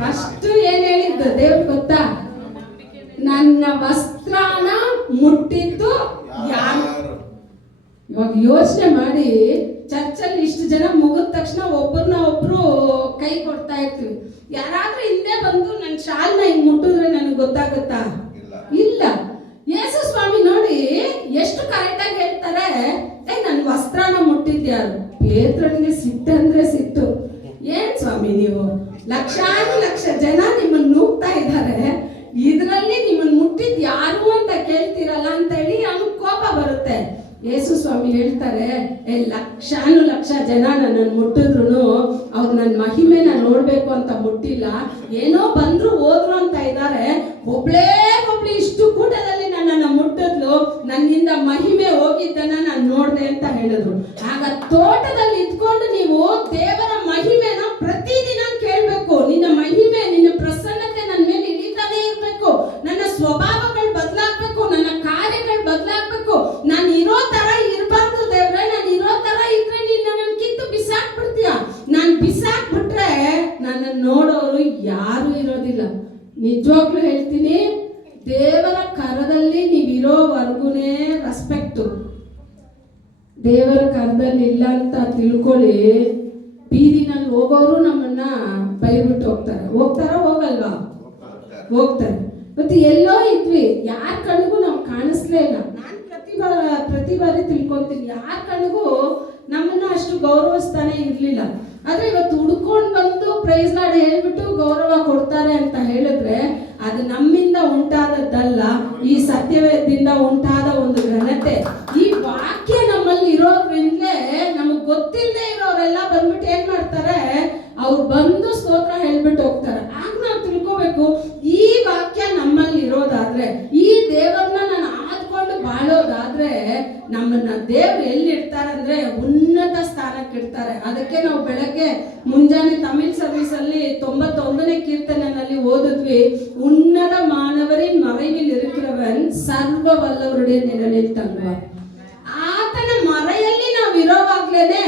ಫಸ್ಟ್ ಏನ್ ಹೇಳಿದ್ದು ದೇವ್ರು ಗೊತ್ತಾ? ನನ್ನ ವಸ್ತ್ರನ ಮುಟ್ಟಿದ್ದು ಯಾರು? ಇವಾಗ ಯೋಚನೆ ಮಾಡಿ, ಚರ್ಚಲ್ಲಿ ಇಷ್ಟು ಜನ ಮುಗಿದ ತಕ್ಷಣ ಒಬ್ಬರನ್ನ ಒಬ್ರು ಕೈ ಕೊಡ್ತಾ ಇರ್ತೀವಿ. ಯಾರಾದ್ರೂ ಹಿಂದೆ ಬಂದು ನನ್ನ ಶಾಲ್ನ ಹಿಂಗ್ ಮುಟ್ಟಿದ್ರೆ ನನಗೆ ಗೊತ್ತಾಗುತ್ತಾ? ಇಲ್ಲ. ಯೇಸು ಸ್ವಾಮಿ ನೋಡಿ ಎಷ್ಟು ಕರೆಕ್ಟ್ ಆಗಿ ಹೇಳ್ತಾರೆ, ನನ್ನ ವಸ್ತ್ರನ ಮುಟ್ಟಿದ್ಯಾರು? ಪೇತ್ರನಿಗೆ ಸಿಟ್ಟಂದ್ರೆ ಸಿಟ್ಟು. ಏನ್ ಸ್ವಾಮಿ ನೀವು, ಲಕ್ಷ ಜನ ನಿಮ್ಮನ್ನ ನೂಗ್ತಾ ಇದ್ದಾರೆ, ಇದರಲ್ಲಿ ನಿಮ್ಮನ್ನ ಮುಟ್ಟಿದ್ ಯಾರು ಅಂತ ಕೇಳ್ತೀರಲ್ಲ ಅಂತ ಹೇಳಿ ಅವನಿಗೆ ಕೋಪ ಬರುತ್ತೆ. ಯೇಸು ಸ್ವಾಮಿ ಹೇಳ್ತಾರೆ, ಲಕ್ಷ ಜನ ನನ್ನನ್ನು ಮುಟ್ಟಿದ್ರು ಅವ್ರು ನನ್ನ ಮಹಿಮೆನ ನೋಡ್ಬೇಕು ಅಂತ ಮುಟ್ಟಿಲ್ಲ, ಏನೋ ಬಂದ್ರು ಹೋದ್ರು ಅಂತ ಇದ್ದಾರೆ. ಒಬ್ಳು ಇಷ್ಟು ಕೂಟದಲ್ಲಿ ನನ್ನ ಎತ್ತದ್ಲು, ನನ್ನಿಂದ ಮಹಿಮೆ ಹೋಗಿದ್ದನ್ನ ನಾನು ನೋಡ್ದೆ ಅಂತ ಹೇಳಿದ್ರು. ಆಗ ತೋಟದಲ್ಲಿ ಇದ್ಕೊಂಡು ನೀವು ದೇವರ ಮಹಿಮೆನ ಪ್ರತಿದಿನ ಕೇಳ್ಬೇಕು. ನಿನ್ನ ಮಹಿಮೆ, ನಿನ್ನ ಪ್ರಸನ್ನತೆ ನನ್ನ ಮೇಲೆ ಇಳಿತಾನೆ ಇರ್ಬೇಕು. ನನ್ನ ಸ್ವಭಾವಗಳು ಬದಲಾಗ್ಬೇಕು, ನನ್ನ ಕಾರ್ಯಗಳು ಬದಲಾಗ್ಬೇಕು. ನಾನು ಇರೋ ತರ ಇರಬಾರ್ದು ದೇವ್ರೆ. ನಾನು ಇರೋ ತರ ಇದ್ರೆ ನೀನ್ ನನ್ನ ಕಿತ್ತು ಬಿಸಾಕ್ಬಿಡ್ತೀಯ. ನಾನು ಬಿಸಾಕ್ಬಿಟ್ರೆ ನನ್ನ ನೋಡೋರು ಯಾರು ಇರೋದಿಲ್ಲ. ನಿಜವಾಗ್ಲೂ ಹೇಳ್ತೀನಿ, ದೇವರ ಕರದಲ್ಲಿ ನೀವಿರೋವರೆಗೂನೇ ರೆಸ್ಪೆಕ್ಟು. ದೇವರ ಕರದಲ್ಲಿ ಇಲ್ಲ ಅಂತ ತಿಳ್ಕೊಳ್ಳಿ, ಬೀದಿನಲ್ಲಿ ಹೋಗೋರು ನಮ್ಮನ್ನ ಬೈಬಿಟ್ಟು ಹೋಗ್ತಾರ ಹೋಗಲ್ವಾ? ಹೋಗ್ತಾರೆ. ಮತ್ತೆ ಎಲ್ಲೋ ಇದ್ವಿ, ಯಾರ ಕಣ್ಣಿಗೂ ನಾವು ಕಾಣಿಸ್ಲೇ ಇಲ್ಲ. ನಾನು ಪ್ರತಿ ಬಾರಿ ತಿಳ್ಕೊಂತೀನಿ, ಯಾರ ಕಣ್ಣಿಗೂ ನಮ್ಮನ್ನ ಅಷ್ಟು ಗೌರವಿಸ್ತಾನೆ ಇರ್ಲಿಲ್ಲ. ಆದ್ರೆ ಇವತ್ತು ಹುಡ್ಕೊಂಡು ಬಂದು ಪ್ರೈಸ್ ಲಾರ್ಡ್ ಹೇಳ್ಬಿಟ್ಟು ಗೌರವ ಕೊಡ್ತಾರೆ ಅಂತ ಹೇಳಿದ್ರೆ ಅದು ನಮ್ಮಿಂದ ಉಂಟಾದದ್ದಲ್ಲ, ಈ ಸತ್ಯವೇದದಿಂದ ಉಂಟಾದ ಒಂದು ಘನತೆ. ಈ ವಾಕ್ಯ ನಮ್ಮಲ್ಲಿ ಇರೋದ್ರಿಂದಲೇ ನಮಗ್ ಗೊತ್ತಿಲ್ಲದೆ ಇರೋರೆಲ್ಲ ಬಂದ್ಬಿಟ್ಟು ಏನ್ ಮಾಡ್ತಾರೆ, ಅವ್ರು ಬಂದು ಸ್ತೋತ್ರ ಹೇಳ್ಬಿಟ್ಟು ಹೋಗ್ತಾರೆ. ಆಗ ನಾವು ತಿಳ್ಕೋಬೇಕು, ಈ ವಾಕ್ಯ ನಮ್ಮಲ್ಲಿ ಇರೋದಾದ್ರೆ, ಈ ದೇವರನ್ನ ನಾನು ಆದ್ಕೊಂಡು ಬಾಳೋದಾದ್ರೆ ನಮ್ಮನ್ನ ದೇವ್ರು ಎಲ್ಲಿ ಇಡ್ತಾರೆ ಅಂದ್ರೆ ಉನ್ನತ ಸ್ಥಾನಕ್ಕೆ ಇಡ್ತಾರೆ. ಅದಕ್ಕೆ ನಾವು ಬೆಳಗ್ಗೆ ಮುಂಜಾನೆ ತಮಿಳ್ ಸರ್ವಿಸ್ ಅಲ್ಲಿ 91ನೇ ಕೀರ್ತನೆಯಲ್ಲಿ ಓದಿದ್ವಿ, ಉನ್ನತ ಮಾನವರಿನ್ ಮறைவில் இருக்கிறவன் ಸರ್ವ ವಲ್ಲವರುடைய நிழலில் தங்குவார். ಆತನ ಮರೆಯಲ್ಲಿ ನಾವು ಇರೋವಾಗ್ಲೇನೆ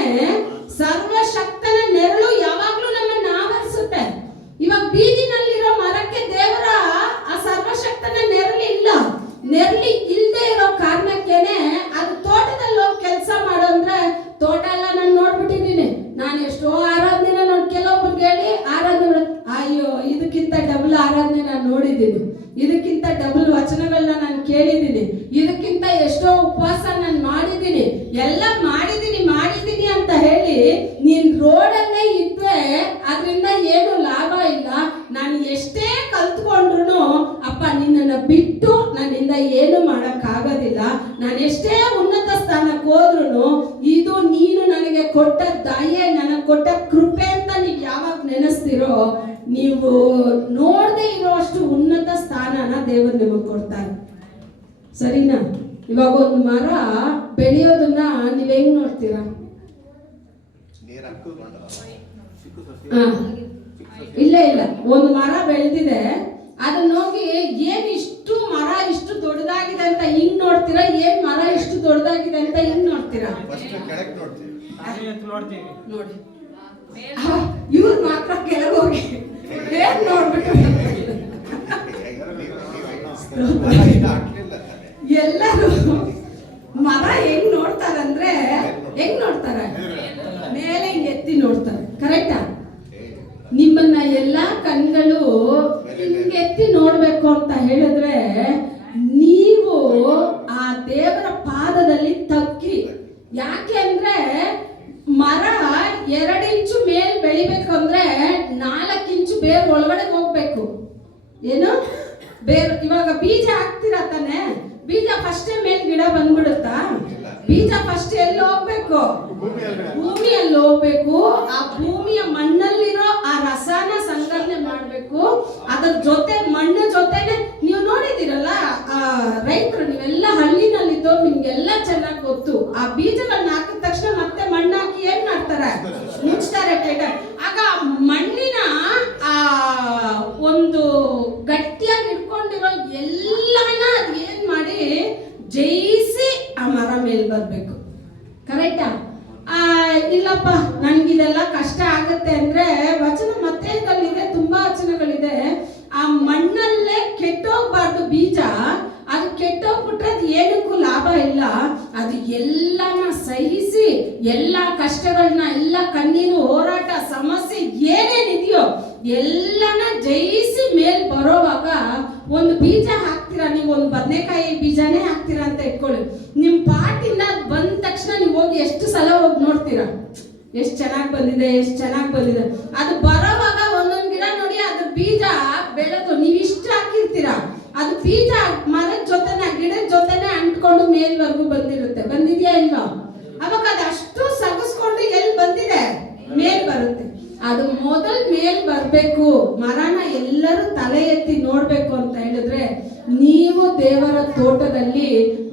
ಸರ್ವಶಕ್ತನ ನೆರಳು ಯಾವಾಗ್ಲೂ ನಮ್ಮನ್ನ ಆವರಿಸುತ್ತೆ. ಇವಾಗ ಬೀದಿನಲ್ಲಿರೋ ಮರಕ್ಕೆ ದೇವರ ಆ ಸರ್ವಶಕ್ತನ ನೆರಳಿಲ್ಲ. ನೆರಳಿ ಇಲ್ಲದೆ ಇರೋ ಕಾರಣಕ್ಕೇನೆ ಅದು ತೋಟದಲ್ಲಿ ಹೋಗಿ ಕೆಲಸ ಮಾಡೋ ಅಂದ್ರೆ, ತೋಟ ಎಲ್ಲ ನಾನು ನೋಡ್ಬಿಟ್ಟಿದ್ದೀನಿ. ನಾನು ಎಷ್ಟೋ ಆರಾಧನೆ ನೋಡಿ, ಕೆಲವೊಬ್ರಿಗೆ ಹೇಳಿ ಆರಾಧನೆ, ಅಯ್ಯೋ ಇದಕ್ಕಿಂತ ಡಬಲ್ ಆರಾಧನೆ ನಾನು ನೋಡಿದ್ದೀನಿ, ಇದಕ್ಕಿಂತ ಡಬಲ್ ವಚನಗಳನ್ನ ನಾನು ಕೇಳಿದ್ದೀನಿ, ಇದಕ್ಕಿಂತ ಎಷ್ಟೋ ಉಪವಾಸ ನಾನು ಮಾಡಿದ್ದೀನಿ, ಎಲ್ಲ ಮಾಡಿದ್ದೀನಿ ಅಂತ ಹೇಳಿ ನೀನ್ ರೋಡಲ್ಲೇ ಇದ್ರೆ ಅದರಿಂದ ಏನು ಲಾಭ ಇಲ್ಲ. ನಾನು ಎಷ್ಟೇ ಕಲ್ತ್ಕೊಂಡ್ರು ಅಪ್ಪ ನಿನ್ನನ್ನ ಬಿಟ್ಟು ನನ್ನಿಂದ ಏನು ಮಾಡಕ್ಕಾಗೋದಿಲ್ಲ. ನಾನು ಎಷ್ಟೇ ಉನ್ನತ ಸ್ಥಾನಕ್ಕೆ ಹೋದ್ರು ಇದು ನೀನು ನನಗೆ ಕೊಟ್ಟ ದಯೆ, ನನಗೆ ಕೊಟ್ಟ ಕೃಪೆ ಅಂತ ನೀವು ಯಾವಾಗ ನೆನೆಸ್ತಿರೋ, ನೀವು ನೋಡದೆ ಇರೋ ಅಷ್ಟು ಉನ್ನತ ಸ್ಥಾನನ ದೇವರು ನಿಮಗೆ ಕೊಡ್ತಾರೆ. ಸರಿನಾ? ಇವಾಗ ಒಂದು ಮರ ಬೆಳೆಯೋದನ್ನ ನೀವ್ ಹೆಂಗ್ ನೋಡ್ತೀರಾ? ಇಲ್ಲ, ಒಂದು ಮರ ಬೆಳೆದಿದೆ, ಅದನ್ನ ಹೋಗಿ ಏನ್ ಇಷ್ಟು ಮರ ಇಷ್ಟು ದೊಡ್ಡದಾಗಿದೆ ಅಂತ ಹಿಂಗ್ ನೋಡ್ತೀರಾ? ಏನ್ ಮರ ಇಷ್ಟು ದೊಡ್ಡದಾಗಿದೆ ಅಂತ ಹಿಂಗ್ ನೋಡ್ತೀರಾ? ನೋಡಿ, ಇವ್ರು ಮಾತ್ರ ಕೆಳಗೆ ಹೋಗಿ ಏನ್ ನೋಡ್ಬಿಟ್ಟು ಎಲ್ಲರೂ ಮರ ಹೆಂಗ್ ನೋಡ್ತಾರಂದ್ರೆ, ಹೆಂಗ್ ನೋಡ್ತಾರೆ? ಮೇಲೆ ಹಿಂಗ್ ಎತ್ತಿ ನೋಡ್ತಾರೆ. ಕರೆಕ್ಟಾ? ನಿಮ್ಮನ್ನ ಎಲ್ಲಾ ಕಣ್ಗಳು ಹಿಂಗೆತ್ತಿ ನೋಡ್ಬೇಕು ಅಂತ ಹೇಳಿದ್ರೆ ನೀವು ಆ ದೇವರ ಪಾದದಲ್ಲಿ ತಗ್ಗಿ. ಯಾಕೆ ಅಂದ್ರೆ ಮರ 2 ಇಂಚು ಮೇಲ್ ಬೆಳಿಬೇಕು ಅಂದ್ರೆ 4 ಇಂಚು ಬೇರ್ ಒಳಗಡೆ ಹೋಗ್ಬೇಕು. ಏನು ಬೇರ್? ಇವಾಗ ಬೀಜ ಹಾಕ್ತಿರಾ ತಾನೆ, ಬೀಜ ಫಸ್ಟ್ ಮೇಲ್ ಗಿಡ ಬಂದ್ಬಿಡುತ್ತಾ? ಬೀಜ ಫಸ್ಟ್ ಎಲ್ಲಿ ಹೋಗ್ಬೇಕು? ಭೂಮಿಯಲ್ಲಿ ಹೋಗ್ಬೇಕು. ಆ ಭೂಮಿಯ ಮಣ್ಣಲ್ಲಿರೋ ಆ ರಸನ ಸಂಗ್ರಹಣೆ ಮಾಡ್ಬೇಕು. ಅದ್ರ ಜೊತೆ ಮಣ್ಣು ಜೊತೆನೆ ನೀವು ನೋಡಿದಿರಲ್ಲ, ರೈತರು ನೀವೆಲ್ಲ ಹಳ್ಳಿನಲ್ಲಿದ್ದವ್ರು ನಿಮ್ಗೆಲ್ಲ ಚೆನ್ನಾಗಿ ಗೊತ್ತು. ಆ ಬೀಜಗಳನ್ನ ಹಾಕಿದ ತಕ್ಷಣ ಮತ್ತೆ ಮಣ್ಣು ಹಾಕಿ ಏನ್ ಮಾಡ್ತಾರೆ? ಮುಚ್ತಾರೆ ಟೈಟರ್. ಆಗ ಮಣ್ಣಿನ ಆ ಒಂದು ಗಟ್ಟಿಯಾಗಿ ಇಟ್ಕೊಂಡಿರೋ ಎಲ್ಲಾನ ಅದ್ ಏನ್ ಮಾಡಿ ಜಯಿಸಿ ಆ ಮರ ಮೇಲ್ ಬರ್ಬೇಕು. ಕರೆಕ್ಟಾ? ಇಲ್ಲಪ್ಪ ನನ್ಗಿದೆಲ್ಲ ಕಷ್ಟ ಆಗತ್ತೆ ಅಂದ್ರೆ ವಚನ ಮತ್ತೆ ಇದೆ, ತುಂಬಾ ವಚನಗಳಿದೆ. ಆ ಮಣ್ಣಲ್ಲೇ ಕೆಟ್ಟೋಗ್ಬಾರ್ದು ಬೀಜ. ಅದು ಕೆಟ್ಟೋಗ್ಬಿಟ್ರೆ ಅದು ಏನಕ್ಕೂ ಲಾಭ ಇಲ್ಲ. ಅದು ಎಲ್ಲಾನ ಸಹಿಸಿ, ಎಲ್ಲಾ ಕಷ್ಟಗಳನ್ನ, ಎಲ್ಲ ಕಣ್ಣೀರು, ಹೋರಾಟ, ಸಮಸ್ಯೆ ಏನೇನಿದೆಯೋ ಎಲ್ಲಾನ ಜಯಿಸಿ ಮೇಲ್ ಬರೋವಾಗ ಒಂದು ಬೀಜ ಹಾಕ್ತೀರಾ ನೀವು, ಒಂದು ಬದನೆಕಾಯಿ ಬೀಜನೇ ಹಾಕ್ತೀರಾ ಅಂತ ಇಟ್ಕೊಳ್ಳಿ. ನಿಮ್ ಪಾಟಿಂದ ಬಂದ ತಕ್ಷಣ ನೀವು ಹೋಗಿ ಎಷ್ಟು ಸಲ ಹೋಗಿ ನೋಡ್ತೀರಾ, ಎಷ್ಟು ಚೆನ್ನಾಗಿ ಬಂದಿದೆ, ಎಷ್ಟು ಚೆನ್ನಾಗಿ ಬಂದಿದೆ. ಅದು ಬರೋವಾಗ ಒಂದೊಂದು ಗಿಡ ನೋಡಿ, ಅದ್ರ ಬೀಜ ಬೆಳೆದು ನೀವು ಇಷ್ಟ ಹಾಕಿರ್ತೀರಾ, ಅದು ಬೀಜ ಮರದ ಜೊತೆನೆ, ಗಿಡದ ಜೊತೆನೆ ಅಂಟ್ಕೊಂಡು ಮೇಲ್ವರೆಗೂ ಬಂದಿರುತ್ತೆ. ಬಂದಿದ್ಯಾ ಇಲ್ವಾ? ಅವಾಗ ಅದು ಅಷ್ಟು ಸಗಸ್ಕೊಂಡು ಎಲ್ಲಿ ಬಂದಿದೆ ಮೇಲ್ ಬರುತ್ತೆ. ಅದು ಮೊದಲ್ ಮೇಲ್ ಬರ್ಬೇಕು, ಮರನ ಎಲ್ಲರೂ ತಲೆ ಎತ್ತಿ ನೋಡ್ಬೇಕು ಅಂತ ಹೇಳಿದ್ರೆ ನೀವು ದೇವರ ತೋಟದಲ್ಲಿ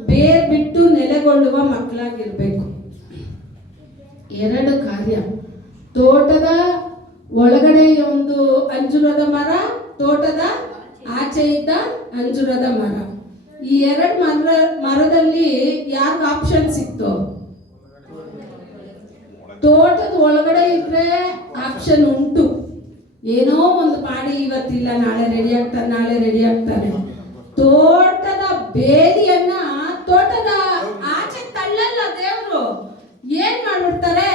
ಬೇರ್ ಬಿಟ್ಟು ನೆಲೆಗೊಳ್ಳುವ ಮಕ್ಕಳಾಗಿರ್ಬೇಕು. 2 ಕಾರ್ಯ, ತೋಟದ ಒಳಗಡೆ ಒಂದು ಅಂಜೂರದ ಮರ, ತೋಟದ ಆಚೆ ಇದ್ದ ಅಂಜೂರದ ಮರ. ಈ 2 ಮರದಲ್ಲಿ ಯಾರು ಆಪ್ಷನ್ ಸಿಕ್ತು? ತೋಟದ ಒಳಗಡೆ ಇದ್ರೆ ಆಪ್ಷನ್ ಉಂಟು, ಏನೋ ಒಂದು ಮಾಡಿ ಇವತ್ತಿಲ್ಲ ನಾಳೆ ರೆಡಿ ಆಗ್ತಾನೆ, ನಾಳೆ ರೆಡಿ ಆಗ್ತಾನೆ. ತೋಟದ ಬೇಲಿಯನ್ನ ತೋಟದ ಆಚೆ ತಳ್ಳಲ್ಲ ದೇವ್ರು. ಏನ್ ಮಾಡ್ಬಿಡ್ತಾರೆ,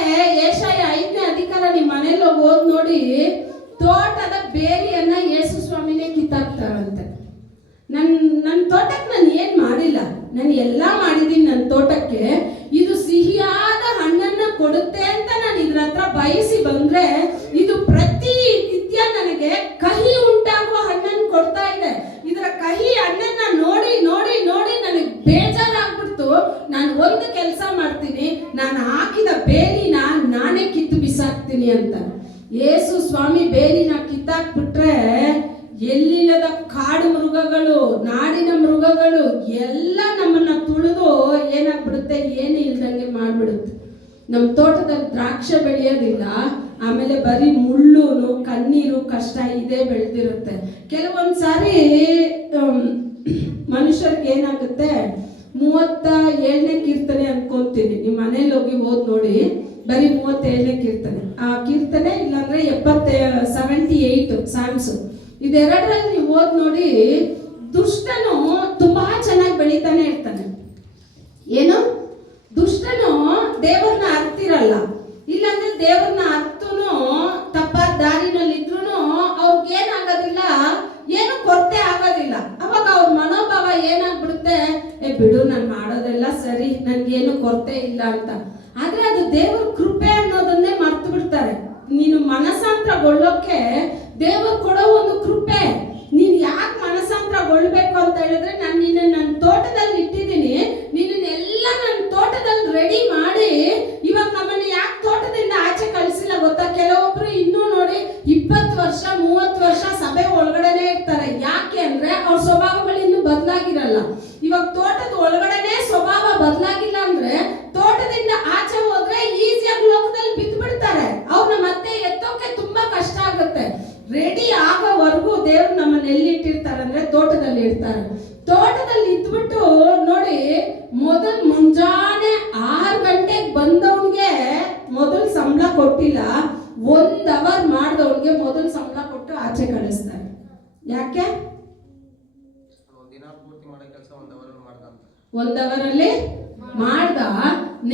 ಏಷಯ 5ನೇ ಅಧಿಕಾರ ನಿಮ್ ಮನೇಲಿ ಹೋಗಿ ಓದ್ ನೋಡಿ, ತೋಟದ ಬೇಲಿಯನ್ನ ಯೇಸು ಸ್ವಾಮಿನೇ ಕಿತ್ತಾಕ್ತಾರಂತೆ. ನನ್ನ ತೋಟಕ್ಕೆ ನಾನು ಏನ್ ಮಾಡಿಲ್ಲ, ನಾನು ಎಲ್ಲ ಮಾಡಿದ್ದೀನಿ. ನನ್ನ ತೋಟಕ್ಕೆ ಇದು ಸಿಹಿಯಾದ ಹಣ್ಣನ್ನ ಕೊಡುತ್ತೆ ಅಂತ ನಾನು ಇದ್ರ ಹತ್ರ ಬಯಸಿ ಬಂದ್ರೆ ಇದು ಪ್ರತಿ ನಿತ್ಯ ನನಗೆ ಕಹಿ ಉಂಟಾಗುವ ಹಣ್ಣನ್ನು ಕೊಡ್ತಾ ಇದೆ. ಇದರ ಕಹಿ ಹಣ್ಣನ್ನ ನೋಡಿ ನೋಡಿ ನೋಡಿ ನನಗೆ ಬೇಜಾರಾಗ್ಬಿಡ್ತು. ನಾನು ಒಂದು ಕೆಲಸ ಮಾಡ್ತೀನಿ, ನಾನು ಹಾಕಿದ ಬೇಲಿನ ನಾನೇ ಕಿತ್ತು ಬಿಸಾಕ್ತೀನಿ ಅಂತ. ಯೇಸು ಸ್ವಾಮಿ ಬೇಲಿನ ಕಿತ್ತಾಕ್ಬಿಟ್ರೆ ಎಲ್ಲಿಲ್ಲದ ಕಾಡು ಮೃಗಗಳು, ನಾಡಿನ ಮೃಗಗಳು ಎಲ್ಲ ನಮ್ಮನ್ನ ತುಳಿದು ಏನಾಗ್ಬಿಡುತ್ತೆ, ಏನು ಇಲ್ದಂಗೆ ಮಾಡ್ಬಿಡುತ್ತೆ. ನಮ್ಮ ತೋಟದಲ್ಲಿ ದ್ರಾಕ್ಷೆ ಬೆಳೆಯೋದಿಲ್ಲ, ಆಮೇಲೆ ಬರೀ ಮುಳ್ಳು, ಕಣ್ಣೀರು, ಕಷ್ಟ ಇದೇ ಬೆಳೆದಿರುತ್ತೆ. ಕೆಲವೊಂದು ಸಾರಿ ಮನುಷ್ಯರಿಗೆ ಏನಾಗುತ್ತೆ, 37ನೇ ಕೀರ್ತನೆ ಅನ್ಕೊಂತೀನಿ, ನಿಮ್ಮ ಮನೇಲಿ ಹೋಗಿ ಓದ್ ನೋಡಿ, ಬರೀ 37ನೇ ಕೀರ್ತನೆ. ಆ ಕೀರ್ತನೆ ಇಲ್ಲಾಂದ್ರೆ 78 ಸ್ಯಾಮ್ಸ್, ಇದೆರಡರಲ್ಲಿ ನೀವು ಓದ್ ನೋಡಿ, ದುಷ್ಟನು ತುಂಬಾ ಚೆನ್ನಾಗಿ ಬೆಳೀತಾನೆ ಇರ್ತಾನೆ. ಏನು, ದುಷ್ಟನು ದೇವರನ್ನ ಅರ್ತಿರಲ್ಲ, ಇಲ್ಲಾಂದ್ರೆ ದೇವರನ್ನ ಅರ್ತುನು ತಪ್ಪಾದ ದಾರಿನಲ್ಲಿ ಇದ್ರು ಅವ್ರಿಗೇನಾಗೋದಿಲ್ಲ, ಏನು ಕೊರತೆ ಆಗೋದಿಲ್ಲ. ಅವಾಗ ಅವ್ರ ಮನೋಭಾವ ಏನಾಗ್ಬಿಡುತ್ತೆ, ಬಿಡು ನಾನು ಮಾಡೋದೆಲ್ಲ ಸರಿ, ನನ್ಗೇನು ಕೊರತೆ ಇಲ್ಲ ಅಂತ. ಆದ್ರೆ ಅದು ದೇವರ ಕೃಪೆ ಅನ್ನೋದನ್ನೇ ಮರ್ತು ಬಿಡ್ತಾರೆ. ನೀನು ಮನಸಾಂತರಗೊಳ್ಳೋಕೆ ದೇವರು ಕೊಡೋ ಒಂದು ಕೃಪೆ. ನೀನು ಯಾಕೆ ಮನಸಾಂತರಗೊಳ್ಬೇಕು ಅಂತ ಹೇಳಿದ್ರೆ, ನಾನು ನಿನ್ನ ನನ್ನ ತೋಟದಲ್ಲಿ ಇಟ್ಟಿದ್ದೀನಿ, ನಿನ್ನೆಲ್ಲ ನನ್ನ ತೋಟದಲ್ಲಿ ರೆಡಿ ಮಾಡಿ. ಇವಾಗ ನಮ್ಮನ್ನ ಯಾಕೆ ತೋಟದಿಂದ ಆಚೆ ಕಳಿಸಿಲ್ಲ ಗೊತ್ತಾ? ಕೆಲವೊಬ್ರು ಇನ್ನೂ ನೋಡಿ 20 ವರ್ಷ 30 ವರ್ಷ ಸಭೆ ಒಳಗಡೆನೆ ಇರ್ತಾರೆ. ಯಾಕೆ ಅಂದ್ರೆ ಅವ್ರ ಸ್ವಭಾವಗಳು ಇನ್ನೂ ಬದಲಾಗಿರಲ್ಲ. ಇವಾಗ ತೋಟದ ಒಳಗಡೆನೆ ಸ್ವಭಾವ ಬದಲಾಗಿಲ್ಲ ಅಂದ್ರೆ ತೋಟದಿಂದ ಆಚೆ ಹೋದ್ರೆ ಈಸಿಯಾಗಿ ಲೋಕದಲ್ಲಿ ಬಿದ್ದು ಬಿಡ್ತಾರೆ. ಅವ್ರನ್ನ ಮತ್ತೆ ಎತ್ತೋಕೆ ತುಂಬಾ ಕಷ್ಟ ಆಗುತ್ತೆ. ರೆಡಿ ಆಗೋವರೆಗೂ ದೇವ್ರು ನಮ್ಮನ್ನ ಎಲ್ಲಿ ಇಟ್ಟಿರ್ತಾರೆ ಅಂದ್ರೆ ತೋಟದಲ್ಲಿ ಇರ್ತಾರೆ. ತೋಟದಲ್ಲಿ ಇದ್ಬಿಟ್ಟು ನೋಡಿ, ಮೊದಲು ಮುಂಜಾನೆ 6 ಗಂಟೆಗೆ ಬಂದವನಿಗೆ ಮೊದಲು ಸಂಬಳ ಕೊಟ್ಟಿಲ್ಲ, 1 ಅವರ್ ಮಾಡಿದವನಿಗೆ ಮೊದಲು ಸಂಬಳ ಕೊಟ್ಟು ಆಚೆ ಕಳಿಸ್ತಾರೆ. ಯಾಕೆ? 1 ಅವರಲ್ಲಿ ಮಾಡ್ದ,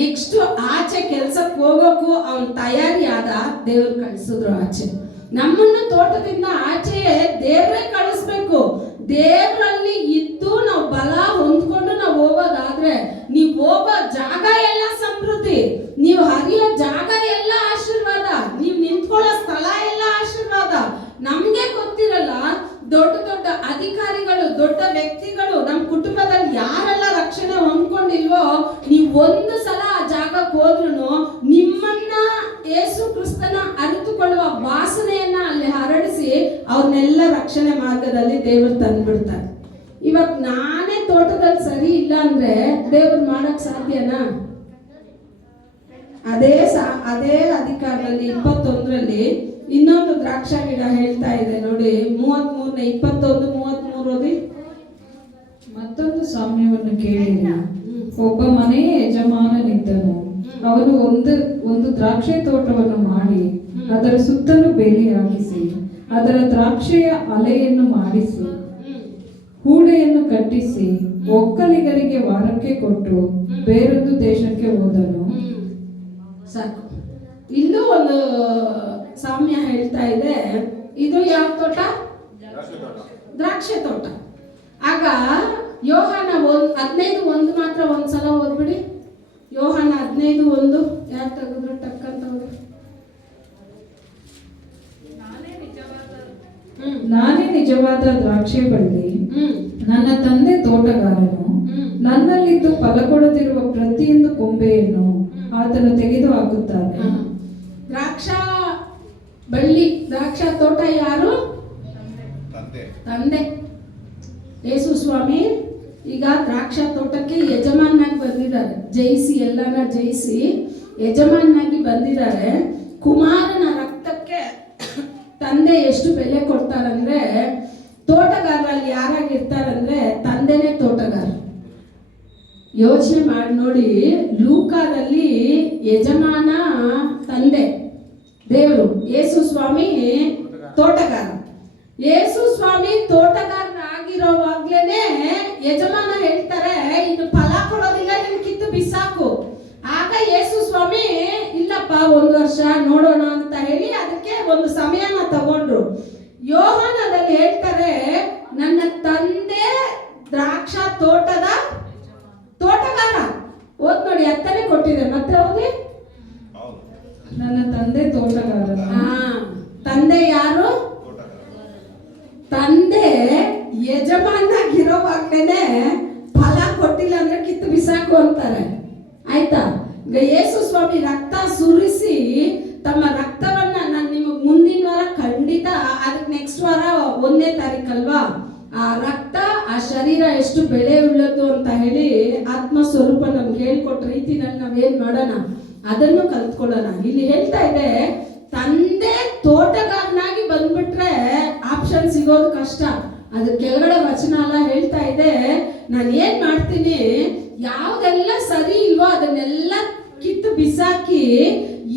ನೆಕ್ಸ್ಟ್ ಆಚೆ ಕೆಲ್ಸಕ್ಕೆ ಹೋಗೋಕು ಅವನ್ ತಯಾರಿ ಆದ, ದೇವ್ರು ಕಳಿಸಿದ್ರು ಆಚೆ. ನಮ್ಮನ್ನು ತೋಟದಿಂದ ಆಚೆ ದೇವ್ರೇ ಕಳಿಸ್ಬೇಕು. ದೇವರಲ್ಲಿ ಇದ್ದು ನಾವು ಬಲ ಹೊಂದ್ಕೊಂಡು ನಾವು ಹೋಗೋದಾದ್ರೆ, ನೀವು ಹೋಗೋ ಜಾಗ ಎಲ್ಲ ಸಮೃದ್ಧಿ, ನೀವು ಹರಿಯೋ ಜಾಗ ಎಲ್ಲ ಆಶೀರ್ವಾದ, ನೀವು ನಿಂತ್ಕೊಳ್ಳೋ ಸ್ಥಳ ಎಲ್ಲ ಆಶೀರ್ವಾದ. ನಮ್ಗೆ ಗೊತ್ತಿರಲ್ಲ, ದೊಡ್ಡ ದೊಡ್ಡ ಅಧಿಕಾರಿಗಳು, ದೊಡ್ಡ ವ್ಯಕ್ತಿಗಳು ನಮ್ಮ ಕುಟುಂಬದಲ್ಲಿ ಯಾರೆಲ್ಲ ರಕ್ಷಣೆ ಹೊಂದ್ಕೊಂಡಿಲ್ವೋ, ನೀವು ಒಂದು ಸಲ ಆ ಜಾಗಕ್ಕೆ ಹೋದ್ರು ನಿಮ್ಮನ್ನ ಯೇಸು ಕ್ರಿಸ್ತನ ಅರಿತುಕೊಳ್ಳುವ ವಾಸನೆಯನ್ನ ಅಲ್ಲಿ ಹರಡಿಸಿ ಅವ್ರನ್ನೆಲ್ಲ ರಕ್ಷಣೆ ಮಾರ್ಗದಲ್ಲಿ ದೇವರು ತಂದ್ಬಿಡ್ತಾರೆ. ಇವಾಗ ನಾನೇ ತೋಟದಲ್ಲಿ ಸರಿ ಇಲ್ಲ ಅಂದ್ರೆ ದೇವ್ರು ಮಾಡಕ್ ಸಾಧ್ಯನಾ? ಅದೇ ಅಧಿಕಾರದಲ್ಲಿ 21ರಲ್ಲಿ ಇನ್ನೊಂದು ದ್ರಾಕ್ಷ ಗಿಡ ಹೇಳ್ತಾ ಇದೆ ನೋಡಿ, 33ನೇ 21 33 ಓದಿ. ಮತ್ತೊಂದು ಸಾಮ್ಯವನ್ನು ಕೇಳಿರಿ. ಒಬ್ಬ ಮನೆಯ ಯಜಮಾನನಿದ್ದನು. ಅವನು ಒಂದು ದ್ರಾಕ್ಷಿ ತೋಟವನ್ನು ಮಾಡಿ ಅದರ ಸುತ್ತಲೂ ಬೇಲಿ ಹಾಕಿಸಿ ಅದರ ದ್ರಾಕ್ಷಿಯ ಅಲೆಯನ್ನು ಮಾಡಿಸಿ ಹೂಡೆಯನ್ನು ಕಟ್ಟಿಸಿ ಒಕ್ಕಲಿಗರಿಗೆ ವಾರಕ್ಕೆ ಕೊಟ್ಟು ಬೇರೊಂದು ದೇಶಕ್ಕೆ ಹೋದನು. ಸಾಕು. ಇಲ್ಲೂ ಒಂದು ಸಾಮ್ಯ ಹೇಳ್ತಾ ಇದೆ. ಇದು ಯಾವ ತೋಟ? ದ್ರಾಕ್ಷಿ ತೋಟ. ಆಗ ಯೋಹಾನ 15:1 ಮಾತ್ರ ಒಂದ್ಸಲ ಓದ್ಬಿಡಿ. ಯೋಹಾನ 15:1 ಯಾರು ತೆಗೆದ್ರು ಟಕ್ಕಂತ ಹೋಗಿ. ನಾನೇ ನಿಜವಾದ ದ್ರಾಕ್ಷಿ ಬಳ್ಳಿ, ನನ್ನ ತಂದೆ ತೋಟಗಾರನು. ನನ್ನಲ್ಲಿದ್ದು ಫಲ ಕೊಡದಿರುವ ಪ್ರತಿಯೊಂದು ಕೊಂಬೆಯನ್ನು ಆತನು ತೆಗೆದು ಹಾಕುತ್ತಾನೆ. ದ್ರಾಕ್ಷ ಬಳ್ಳಿ ದ್ರಾಕ್ಷಾ ತೋಟ ಯಾರು? ತಂದೆ. ತಂದೆ. ಯೇಸು ಸ್ವಾಮಿ ಈಗ ದ್ರಾಕ್ಷಾ ತೋಟಕ್ಕೆ ಯಜಮಾನಾಗಿ ಬಂದಿದ್ದಾರೆ. ಜಯಿಸಿ, ಎಲ್ಲಾನ ಜಯಿಸಿ ಯಜಮಾನಾಗಿ ಬಂದಿದ್ದಾರೆ. ಕುಮಾರನ ರಕ್ತಕ್ಕೆ ತಂದೆ ಎಷ್ಟು ಬೆಲೆ ಕೊಡ್ತಾರಂದ್ರೆ, ತೋಟಗಾರರಲ್ಲಿ ಯಾರಾಗಿರ್ತಾರಂದ್ರೆ ತಂದೆನೇ ತೋಟಗಾರ. ಯೋಚನೆ ಮಾಡಿ ನೋಡಿ, ಲೂಕಾದಲ್ಲಿ ಯಜಮಾನ ತಂದೆ ದೇವರು, ಯೇಸು ಸ್ವಾಮಿ ತೋಟಗಾರ. ಯೇಸು ಸ್ವಾಮಿ ತೋಟಗಾರನಾಗಿರೋವಾಗ್ಲೇನೆ ಯಜಮಾನ ಹೇಳ್ತಾರೆ, ಇನ್ನು ಫಲ ಕೊಡೋದಿಲ್ಲ, ನೀನು ಕಿತ್ತು ಬಿಸಾಕು. ಆಗ ಯೇಸು ಸ್ವಾಮಿ ಇಲ್ಲಪ್ಪ 1 ವರ್ಷ ನೋಡೋಣ ಅಂತ ಹೇಳಿ ಅದಕ್ಕೆ ಒಂದು ಸಮಯನ ತಗೊಂಡ್ರು. ಯೋಹಾನದಲ್ಲಿ ಹೇಳ್ತಾರೆ, ನನ್ನ ತಂದೆ ದ್ರಾಕ್ಷಾ ತೋಟದ ತೋಟಗಾರ. ಓದ್ ನೋಡಿ, ಹತ್ತನೇ ಕೊಟ್ಟಿದೆ, ಮತ್ತೆ ಓದಿ. ನನ್ನ ತಂದೆ ತೋಟಗಾರ. ತಂದೆ ಯಾರು? ತಂದೆ ಯಜಮಾನಾಗಿರೋವಾಗ್ಲೇನೆ ಫಲ ಕೊಟ್ಟಿಲ್ಲ ಅಂದ್ರೆ ಕಿತ್ತು ಬಿಸಾಕು ಅಂತಾರೆ. ಆಯ್ತಾ? ಈಗ ಯೇಸು ಸ್ವಾಮಿ ರಕ್ತ ಸುರಿಸಿ ತಮ್ಮ ರಕ್ತವನ್ನ ನಾನು ನಿಮಗೆ ಮುಂದಿನ ವಾರ ಖಂಡಿತ, ಅದಕ್ಕೆ ನೆಕ್ಸ್ಟ್ ವಾರ 1ನೇ ತಾರೀಕಲ್ವಾ, ಆ ರಕ್ತ ಆ ಶರೀರ ಎಷ್ಟು ಬೆಲೆ ಉಳ್ಳದ್ದು ಅಂತ ಹೇಳಿ ಆತ್ಮ ಸ್ವರೂಪ ನಮ್ಗೆ ಹೇಳ್ಕೊಟ್ಟ ರೀತಿನಲ್ಲಿ ನಾವೇನ್ ಮಾಡೋಣ, ಅದನ್ನು ಕಲ್ತ್ಕೊಳ್ಳೋಣ. ಇಲ್ಲಿ ಹೇಳ್ತಾ ಇದೆ, ತಂದೆ ತೋಟಗಾರನಾಗಿ ಬಂದ್ಬಿಟ್ರೆ ಆಪ್ಷನ್ ಸಿಗೋದು ಕಷ್ಟ. ಅದ್ರ ಕೆಳಗಡೆ ವಚನ ಎಲ್ಲ ಹೇಳ್ತಾ ಇದೆ, ನಾನು ಏನ್ ಮಾಡ್ತೀನಿ, ಯಾವ್ದೆಲ್ಲ ಸರಿ ಇಲ್ವೋ ಅದನ್ನೆಲ್ಲ ಕಿತ್ತು ಬಿಸಾಕಿ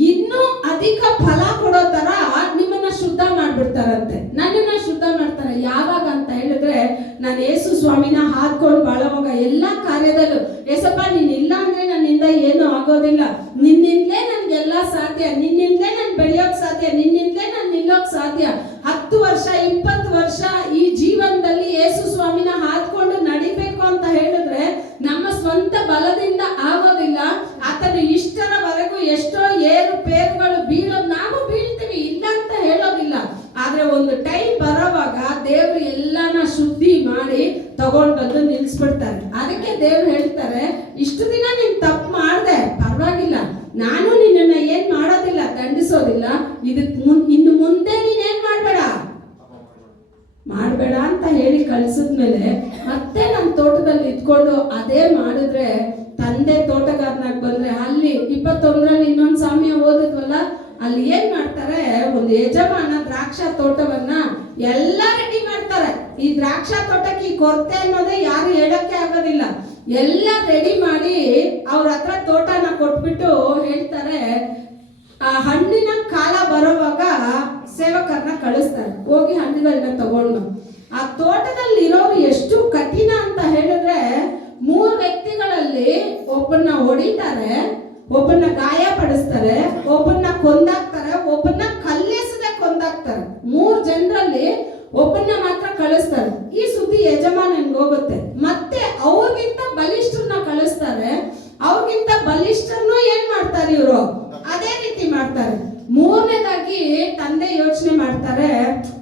ಇನ್ನೂ ಅಧಿಕ ಫಲ ಕೊಡೋ ತರ ನಿಮ್ಮನ್ನ ಶುದ್ಧ ಮಾಡ್ಬಿಡ್ತಾರಂತೆ, ನನ್ನನ್ನ ಶುದ್ಧ ಮಾಡ್ತಾರೆ. ಯಾವಾಗ ಅಂತ ಹೇಳಿದ್ರೆ, ನಾನು ಯೇಸು ಸ್ವಾಮಿನ ಹಾದ್ಕೊಂಡು ಬಾಳೋವಾಗ ಎಲ್ಲಾ ಕಾರ್ಯದಲ್ಲೂ, ಏಸಪ್ಪ ನೀನ್ ಇಲ್ಲ ಅಂದ್ರೆ ನನ್ನಿಂದ ಏನು ಆಗೋದಿಲ್ಲ, ನಿನ್ನಿಂದಲೇ ನನ್ಗೆಲ್ಲ ಸಾಧ್ಯ, ನಿನ್ನಿಂದಲೇ ನಾನು ಬೆಳೆಯೋಕ್ ಸಾಧ್ಯ, ನಿನ್ನಿಂದಲೇ ನಾನು ನಿಲ್ಲೋಕ್ ಸಾಧ್ಯ. 10 ವರ್ಷ 20 ವರ್ಷ ಈ ಜೀವನದಲ್ಲಿ ಯೇಸು ಸ್ವಾಮಿನ ಹಾದ್ಕೊಂಡು ನಡಿಬೇಕು ಅಂತ ಹೇಳಿದ್ರೆ ನಮ್ಮ ಸ್ವಂತ ಬಲದಿಂದ ಆಗೋದಿಲ್ಲ. ಆತನ ಇಷ್ಟರವರೆಗೂ ಎಷ್ಟೋ ಏರು ಪೇರುಗಳು ಬೀಳೋದು ನಾವು ಬೀಳ್ತೀವಿ, ಇಲ್ಲ ಅಂತ ಹೇಳೋದಿಲ್ಲ. ಆದ್ರೆ ಒಂದು ಟೈಮ್ ಬರೋವಾಗ ದೇವ್ರು ಎಲ್ಲಾನ ಶುದ್ಧಿ ಮಾಡಿ ತಗೊಂಡ್ ಬಂದು ನಿಲ್ಸ್ಬಿಡ್ತಾರೆ. ಅದಕ್ಕೆ ದೇವ್ರು ಹೇಳ್ತಾರೆ, ಇಷ್ಟು ದಿನ ನೀನ್ ತಪ್ಪು ಮಾಡ್ದೆ ಪರವಾಗಿಲ್ಲ, ನಾನು ನಿನ್ನನ್ನ ಏನ್ ಮಾಡೋದಿಲ್ಲ, ದಂಡಿಸೋದಿಲ್ಲ. ಇನ್ನು ಮುಂದೆ ನೀನ್ ಏನ್ ಮಾಡ್ಬೇಡ ಅಂತ ಹೇಳಿ ಕಳ್ಸಿದ್ಮೇಲೆ ಮತ್ತೆ ನನ್ನ ತೋಟದಲ್ಲಿ ಇದ್ಕೊಂಡು ಅದೇ ಮಾಡಿದ್ರೆ, ತಂದೆ ತೋಟಗಾರನಾಗಿ ಬಂದ್ರೆ, ಅಲ್ಲಿ 21ರಲ್ಲಿ ಇನ್ನೊಂದು ಸಾಮ್ಯ ಓದಿದ್ವಲ್ಲ, ಅಲ್ಲಿ ಏನ್ ಮಾಡ್ತಾರೆ, ಒಂದು ಯಜಮಾನ ದ್ರಾಕ್ಷಾ ತೋಟವನ್ನ ಎಲ್ಲ ರೆಡಿ ಮಾಡ್ತಾರೆ. ಈ ದ್ರಾಕ್ಷಾ ತೋಟಕ್ಕೆ ಈ ಕೊರತೆ ಅನ್ನೋದೇ ಯಾರು ಹೇಳಕ್ಕೆ ಆಗೋದಿಲ್ಲ. ಎಲ್ಲ ರೆಡಿ ಮಾಡಿ ಅವ್ರ ಹತ್ರ ತೋಟನ ಕೊಟ್ಬಿಟ್ಟು ಹೇಳ್ತಾರೆ, ಆ ಹಣ್ಣಿನ ಕಾಲ ಬರೋವಾಗ ಸೇವಕರನ್ನ ಕಳಿಸ್ತಾರೆ, ಹೋಗಿ ಹಣ್ಣುಗಳನ್ನ ತಗೊಂಡು. ಆ ತೋಟದಲ್ಲಿ ಇರೋರು ಎಷ್ಟು ಕಠಿಣ ಅಂತ ಹೇಳಿದ್ರೆ, 3 ವ್ಯಕ್ತಿಗಳಲ್ಲಿ ಒಬ್ಬನ್ನ ಹೊಡಿತಾರೆ, ಒಬ್ಬನ್ನ ಗಾಯ ಪಡಿಸ್ತಾರೆ, ಒಬ್ಬನ್ನ ಕೊಂದಾಕ್ತಾರೆ, ಒಬ್ಬನ್ನ ಕಲ್ಲೆಸದೆ ಕೊಂದಾಕ್ತಾರೆ. 3 ಜನರಲ್ಲಿ ಒಬ್ಬನ್ನ ಮಾತ್ರ ಕಳಿಸ್ತಾರೆ. ಈ ಸುದ್ದಿ ಯಜಮಾನನ್ಗೆ ಹೋಗುತ್ತೆ. ಮತ್ತೆ ಅವ್ರಿಗಿಂತ ಬಲಿಷ್ಠರನ್ನ ಕಳಿಸ್ತಾರೆ. ಅವ್ರಿಗಿಂತ ಬಲಿಷ್ಠರನ್ನು ಏನ್ ಮಾಡ್ತಾರೆ ಇವರು, ಅದೇ ರೀತಿ ಮಾಡ್ತಾರೆ. 3ನೇದಾಗಿ ತಂದೆ ಯೋಚನೆ ಮಾಡ್ತಾರೆ,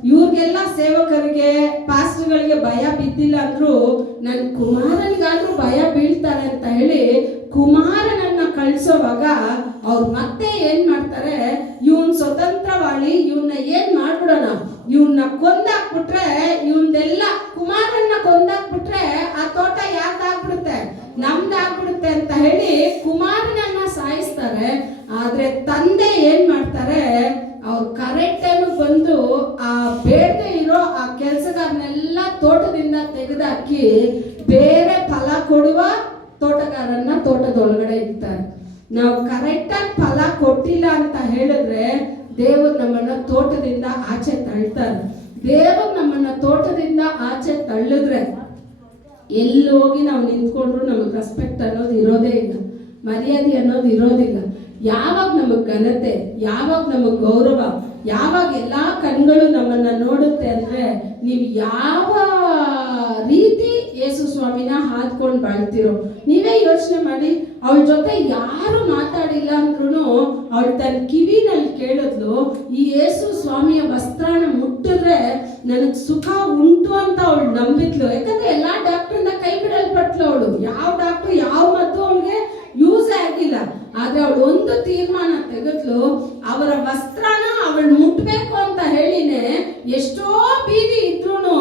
ಇವ್ರಿಗೆಲ್ಲ ಸೇವಕರಿಗೆ ಪಾಸ್ಟರ್ಗಳಿಗೆ ಭಯ ಬಿದ್ದಿಲ್ಲ ಅಂದ್ರು ನನ್ನ ಕುಮಾರನಿಗಾದ್ರೂ ಭಯ ಬೀಳ್ತಾರೆ ಅಂತ ಹೇಳಿ ಕುಮಾರನನ್ನ ಕಳಿಸೋವಾಗ ಅವ್ರು ಮತ್ತೆ ಏನ್ ಮಾಡ್ತಾರೆ, ಇವನ್ ಸ್ವತಂತ್ರವಾಳಿ, ಇವನ್ನ ಏನ್ ಮಾಡ್ಬಿಡೋಣ, ಇವನ್ನ ಕೊಂದಾಕ್ಬಿಟ್ರೆ, ಇವನ್ನೆಲ್ಲ ಕುಮಾರನ್ನ ಕೊಂದಾಕ್ಬಿಟ್ರೆ ಆ ತೋಟ ಯಾರ್ದಾಗ್ಬಿಡುತ್ತೆ, ನಮ್ದಾಗ್ಬಿಡುತ್ತೆ ಅಂತ ಹೇಳಿ ಕುಮಾರನನ್ನ ಸಾಯಿಸ್ತಾರೆ. ಆದ್ರೆ ತಂದೆ ಏನ್ ಮಾಡ್ತಾರೆ, ಅವ್ರು ಕರೆಕ್ಟ್ ಟೈಮ್ ಬಂದು ಆ ಬೇಡದೆ ಇರೋ ಆ ಕೆಲಸಗಾರನೆಲ್ಲ ತೋಟದಿಂದ ತೆಗೆದಾಕಿ ಬೇರೆ ಫಲ ಕೊಡುವ ತೋಟಗಾರನ್ನ ತೋಟದೊಳಗಡೆ ಇರ್ತಾರೆ. ನಾವು ಕರೆಕ್ಟಾಗಿ ಫಲ ಕೊಟ್ಟಿಲ್ಲ ಅಂತ ಹೇಳಿದ್ರೆ ದೇವರು ನಮ್ಮನ್ನ ತೋಟದಿಂದ ಆಚೆ ತಳ್ತಾರೆ. ದೇವರು ನಮ್ಮನ್ನ ತೋಟದಿಂದ ಆಚೆ ತಳ್ಳಿದ್ರೆ ಎಲ್ಲಿ ಹೋಗಿ ನಾವು ನಿಂತ್ಕೊಂಡ್ರು ನಮಗೆ ರೆಸ್ಪೆಕ್ಟ್ ಅನ್ನೋದು ಇರೋದೇ ಇಲ್ಲ, ಮರ್ಯಾದೆ ಅನ್ನೋದು ಇರೋದಿಲ್ಲ. ಯಾವಾಗ ನಮಗ್ ಘನತೆ, ಯಾವಾಗ ನಮಗ್ ಗೌರವ, ಯಾವಾಗ ಎಲ್ಲಾ ಕಣ್ಗಳು ನಮ್ಮನ್ನ ನೋಡುತ್ತೆ ಅಂದ್ರೆ ನೀವು ಯಾವ ರೀತಿ ಯೇಸು ಸ್ವಾಮಿನ ಹಾದ್ಕೊಂಡು ಬಾಳ್ತಿರೋ. ನೀವೇ ಯೋಚನೆ ಮಾಡಿ, ಅವಳ ಜೊತೆ ಯಾರು ಮಾತಾಡಿಲ್ಲ ಅಂದ್ರೂ ಅವಳು ತನ್ನ ಕಿವಿನಲ್ಲಿ ಕೇಳಿದ್ಲು, ಈ ಯೇಸು ಸ್ವಾಮಿಯ ವಸ್ತ್ರನ ಮುಟ್ಟಿದ್ರೆ ನನಗ್ ಸುಖ ಉಂಟು ಅಂತ ಅವಳು ನಂಬಿದ್ಲು. ಯಾಕಂದ್ರೆ ಎಲ್ಲಾ ಡಾಕ್ಟರ್ನ ಕೈ ಬಿಡಲ್ಪಟ್ಲು ಅವಳು. ಯಾವ ಡಾಕ್ಟರ್ ಯಾವ ಮದ್ದು ಅವಳಿಗೆ ಯೂಸೇ ಆಗಿಲ್ಲ. ಆದ್ರೆ ಅವಳು ಒಂದು ತೀರ್ಮಾನ ತೆಗೆದ್ಲು, ಅವರ ವಸ್ತ್ರನ ಅವಳು ಮುಟ್ಟ ಮುಟ್ಬೇಕು ಅಂತ ಹೇಳಿನೇ ಎಷ್ಟೋ ಬೀದಿ ಇದ್ರೂನು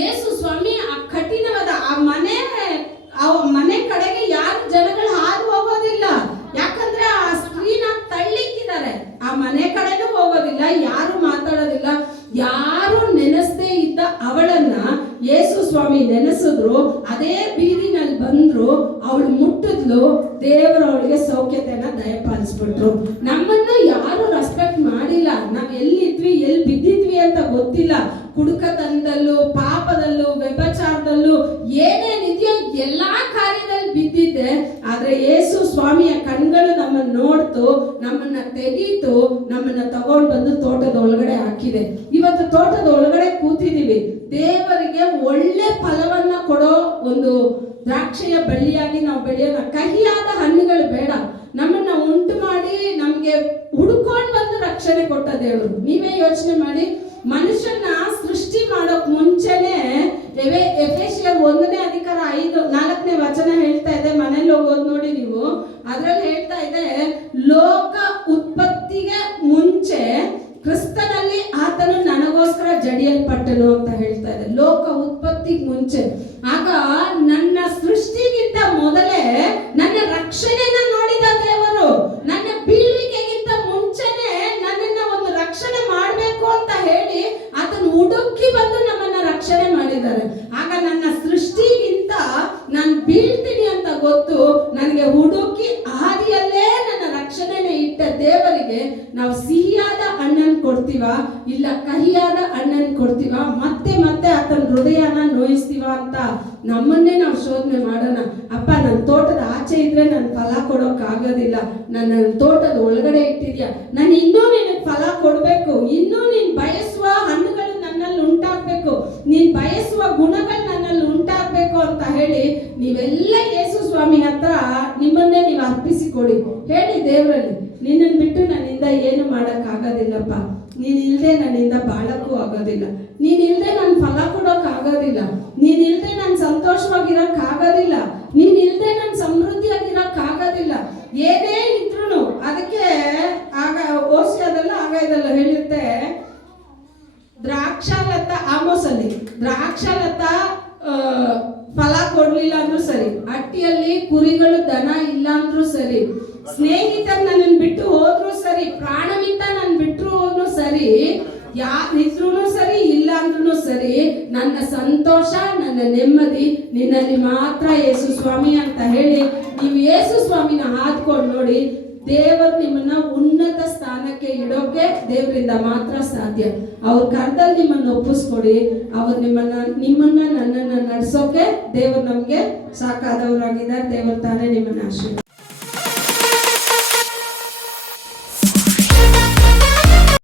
ಯೇಸು ಸ್ವಾಮಿ ಆ ಕಠಿಣವಾದ ಆ ಮನೆ ಕಡೆಗೆ ಯಾರು ಜನಗಳು ಹಾದು ಹೋಗೋದಿಲ್ಲ. ಯಾಕಂದ್ರೆ ಆ ಸ್ತ್ರೀನ ತಳ್ಳಿಕ್ಕಿದ್ದಾರೆ, ಆ ಮನೆ ಕಡೆನೂ ಹೋಗೋದಿಲ್ಲ, ಯಾರು ಮಾತಾಡೋದಿಲ್ಲ. ಯಾರು ನೆನೆಸದೇ ಇದ್ದ ಅವಳನ್ನ ಯೇಸು ಸ್ವಾಮಿ ನೆನೆಸಿದ್ರು, ಅದೇ ಬೀದಿನಲ್ಲಿ ಬಂದ್ರು, ಅವಳು ಮುಟ್ಟಿದ್ಲು, ದೇವರು ಅವಳಿಗೆ ಸೌಖ್ಯತೆಯನ್ನ ದಯಪಾಲಿಸ್ಬಿಟ್ರು. ನಮ್ಮನ್ನ ಯಾರು ರೆಸ್ಪೆಕ್ಟ್ ಮಾಡಿಲ್ಲ, ನಾವ್ ಎಲ್ಲಿದ್ವಿ ಎಲ್ಲಿ ಬಿದ್ದಿದ್ವಿ ಅಂತ ಗೊತ್ತಿಲ್ಲ. ಕುಡುಕತನದಲ್ಲೂ ಪಾಪದಲ್ಲೂ ವ್ಯಭಿಚಾರದಲ್ಲೂ ಏನೇನಿದೆಯೋ ಎಲ್ಲಾ ಕಾರ್ಯದಲ್ಲಿ ಬಿದ್ದಿದ್ದೆ. ಆದ್ರೆ ಯೇಸು ಸ್ವಾಮಿಯ ಕಣ್ಗಳು ನಮ್ಮನ್ನ ನೋಡ್ತು, ನಮ್ಮನ್ನ ತೆಗೀತು, ನಮ್ಮನ್ನ ತಗೊಂಡು ಬಂದು ತೋಟದ ಒಳಗಡೆ ಹಾಕಿದೆ. ಇವತ್ತು ತೋಟದ ಒಳಗಡೆ ಕೂತಿದೀವಿ. ದೇವರಿಗೆ ಒಳ್ಳೆ ಫಲವನ್ನ ಕೊಡೋ ಒಂದು ದ್ರಾಕ್ಷಿಯ ಬಳ್ಳಿಯಾಗಿ ನಾವು ಬೆಳೆಯೋಣ. ಕಹಿಯಾದ ಹಣ್ಣುಗಳು ಬೇಡ. ನಮ್ಮನ್ನ ಉಂಟು ಮಾಡಿ ನಮ್ಗೆ ಹುಡ್ಕೊಂಡು ಬಂದು ರಕ್ಷಣೆ ಕೊಟ್ಟ ದೇವರು. ನೀವೇ ಯೋಚನೆ ಮಾಡಿ, ಮನುಷ್ಯನ ಸೃಷ್ಟಿ ಮಾಡೋಕ್ ಮುಂಚೆನೆ ಎಫೆಸಿಯರ್ 1ನೇ ಅಧಿಕಾರ 4ನೇ ವಚನ ಹೇಳ್ತಾ ಇದೆ. ಮನೇಲಿ ಹೋಗೋದು ನೋಡಿ ನೀವು, ಅದ್ರಲ್ಲಿ ಹೇಳ್ತಾ ಇದೆ, ಲೋಕ ಉತ್ಪತ್ತಿಗೆ ಮುಂಚೆ ಕ್ರಿಸ್ತನಲ್ಲಿ ಆತನು ನನಗೋಸ್ಕರ ಜಡಿಯಲ್ಪಟ್ಟನು ಅಂತ ಹೇಳ್ತಾ ಇದೆ. ಲೋಕ ಉತ್ಪತ್ತಿಗೆ ಮುಂಚೆ. ಆಗ ನನ್ನ ಸೃಷ್ಟಿಗಿಂತ ಮೊದಲೇ ನನ್ನ ರಕ್ಷಣೆನ ನೋಡಿದ ದೇವರು. ನನ್ನ ಬೀಳುವಿಕೆಗಿಂತ ಮುಂಚೆನೆ ನನ್ನನ್ನ ಒಂದು ರಕ್ಷಣೆ ಮಾಡಬೇಕು ಅಂತ ಹೇಳಿ ಆತನು ಹುಡುಕಿ ಬಂದು ನಮ್ಮನ್ನ ರಕ್ಷಣೆ ಮಾಡಿದ್ದಾರೆ. ಆಗ ನನ್ನ ಸೃಷ್ಟಿಗಿಂತ ನಾನು ಬೀಳ್ತೀನಿ ಅಂತ ಗೊತ್ತು, ನನಗೆ ಹುಡುಕಿ ಆದಿಯಲ್ಲೇ ನನ್ನ ರಕ್ಷಣೆನ ಇಟ್ಟ ದೇವರಿಗೆ ನಾವು ಸಿಹಿಯಾದ ಹಣ್ಣನ್ನು ಕೊಡ್ತೀವ, ಇಲ್ಲ ಕಹಿಯಾದ ಹಣ್ಣನ್ನು ಕೊಡ್ತೀವ, ಮತ್ತೆ ಮತ್ತೆ ಆತನ ಹೃದಯನ ನೋಯಿಸ್ತೀವ ಅಂತ ನಮ್ಮನ್ನೇ ನಾವು ಶೋಧನೆ ಮಾಡೋಣ. ಅಪ್ಪ, ನನ್ನ ತೋಟದ ಆಚೆ ಇದ್ರೆ ನನ್ ಫಲ ಕೊಡೋಕ್ ಆಗೋದಿಲ್ಲ, ನನ್ನ ತೋಟದ ಒಳಗಡೆ ಇಟ್ಟಿದ್ಯಾ, ನಾನು ಇನ್ನೂ ನಿನಗೆ ಫಲ ಕೊಡ್ಬೇಕು, ಇನ್ನೂ ನೀನ್ ಬಯಸುವ ಹಣ್ಣುಗಳು ನನ್ನಲ್ಲಿ ಉಂಟಾಗ್ಬೇಕು, ನೀನ್ ಬಯಸುವ ಗುಣಗಳು ನನ್ನಲ್ಲಿ ಉಂಟಾಗ್ಬೇಕು ಅಂತ ಹೇಳಿ ನೀವೆಲ್ಲ ಯೇಸು ಸ್ವಾಮಿ ಹತ್ರ ನಿಮ್ಮನ್ನೇ ನೀವು ಅರ್ಪಿಸಿಕೊಡಿ. ಹೇಳಿ ದೇವರಲ್ಲಿ, ನಿನ್ನನ್ನು ಬಿಟ್ಟು ನನ್ನಿಂದ ಏನು ಮಾಡಕ್ ಆಗೋದಿಲ್ಲಪ್ಪ, ನೀನ್ ಇಲ್ದೆ ನನ್ನಿಂದ ಬಾಳಕ್ಕೂ ಆಗೋದಿಲ್ಲ, ನೀನ್ ಇಲ್ದೆ ನನ್ ಫಲ ಕೊಡೋಕ್ ಆಗೋದಿಲ್ಲ, ನೀನ್ ಇಲ್ದೆ ನನ್ ಸಂತೋಷವಾಗಿರಕ್ ಆಗೋದಿಲ್ಲ, ನೀನ್ ಇಲ್ದೆ ನನ್ ಸಮೃದ್ಧಿಯಾಗಿರಕ್ ಆಗೋದಿಲ್ಲ. ಏನೇ ಇದ್ರು ಅದಕ್ಕೆ ಆಗ ಓಸಿಯಾದಲ್ಲ ಆಗ ಇದೆಲ್ಲ ಹೇಳಿರುತ್ತೆ, ದ್ರಾಕ್ಷಾಲತ ಆಮೋಸಲ್ಲಿ ದ್ರಾಕ್ಷಾಲತ ಫಲ ಕೊಡ್ಲಿಲ್ಲ ಅಂದ್ರೂ ಸರಿ, ಹಟ್ಟಿಯಲ್ಲಿ ಕುರಿಗಳು ದನ ಇಲ್ಲ ಅಂದ್ರೂ ಸರಿ, ಸ್ನೇಹಿತರು ನನ್ನನ್ನು ಬಿಟ್ಟು ಹೋದ್ರು ಸರಿ, ಪ್ರಾಣವಿಂತ ನನ್ನ ಬಿಟ್ಟರು ಹೋದ್ರು ಸರಿ, ಯಾರಿದ್ರು ಸರಿ ಇಲ್ಲ ಅಂದ್ರೂ ಸರಿ, ನನ್ನ ಸಂತೋಷ ನನ್ನ ನೆಮ್ಮದಿ ನಿನ್ನಲ್ಲಿ ಮಾತ್ರ ಯೇಸು ಸ್ವಾಮಿ ಅಂತ ಹೇಳಿ ನೀವು ಯೇಸು ಸ್ವಾಮಿನ ಹಾದ್ಕೊಂಡು ನೋಡಿ. ದೇವರು ನಿಮ್ಮನ್ನ ಉನ್ನತ ಸ್ಥಾನಕ್ಕೆ ಇಡೋಕೆ ದೇವರಿಂದ ಮಾತ್ರ ಸಾಧ್ಯ. ಅವ್ರ ಕರ್ದಲ್ಲಿ ನಿಮ್ಮನ್ನ ಒಪ್ಪಿಸ್ಕೊಡಿ. ಅವ್ರು ನಿಮ್ಮನ್ನ ನನ್ನನ್ನ ನಡೆಸೋಕೆ ದೇವರು ನಮ್ಗೆ ಸಾಕಾದವರಾಗಿದ್ದಾರೆ. ದೇವರು ತಾನೇ ನಿಮ್ಮನ್ನ ಆಶೀರ್ವಾದ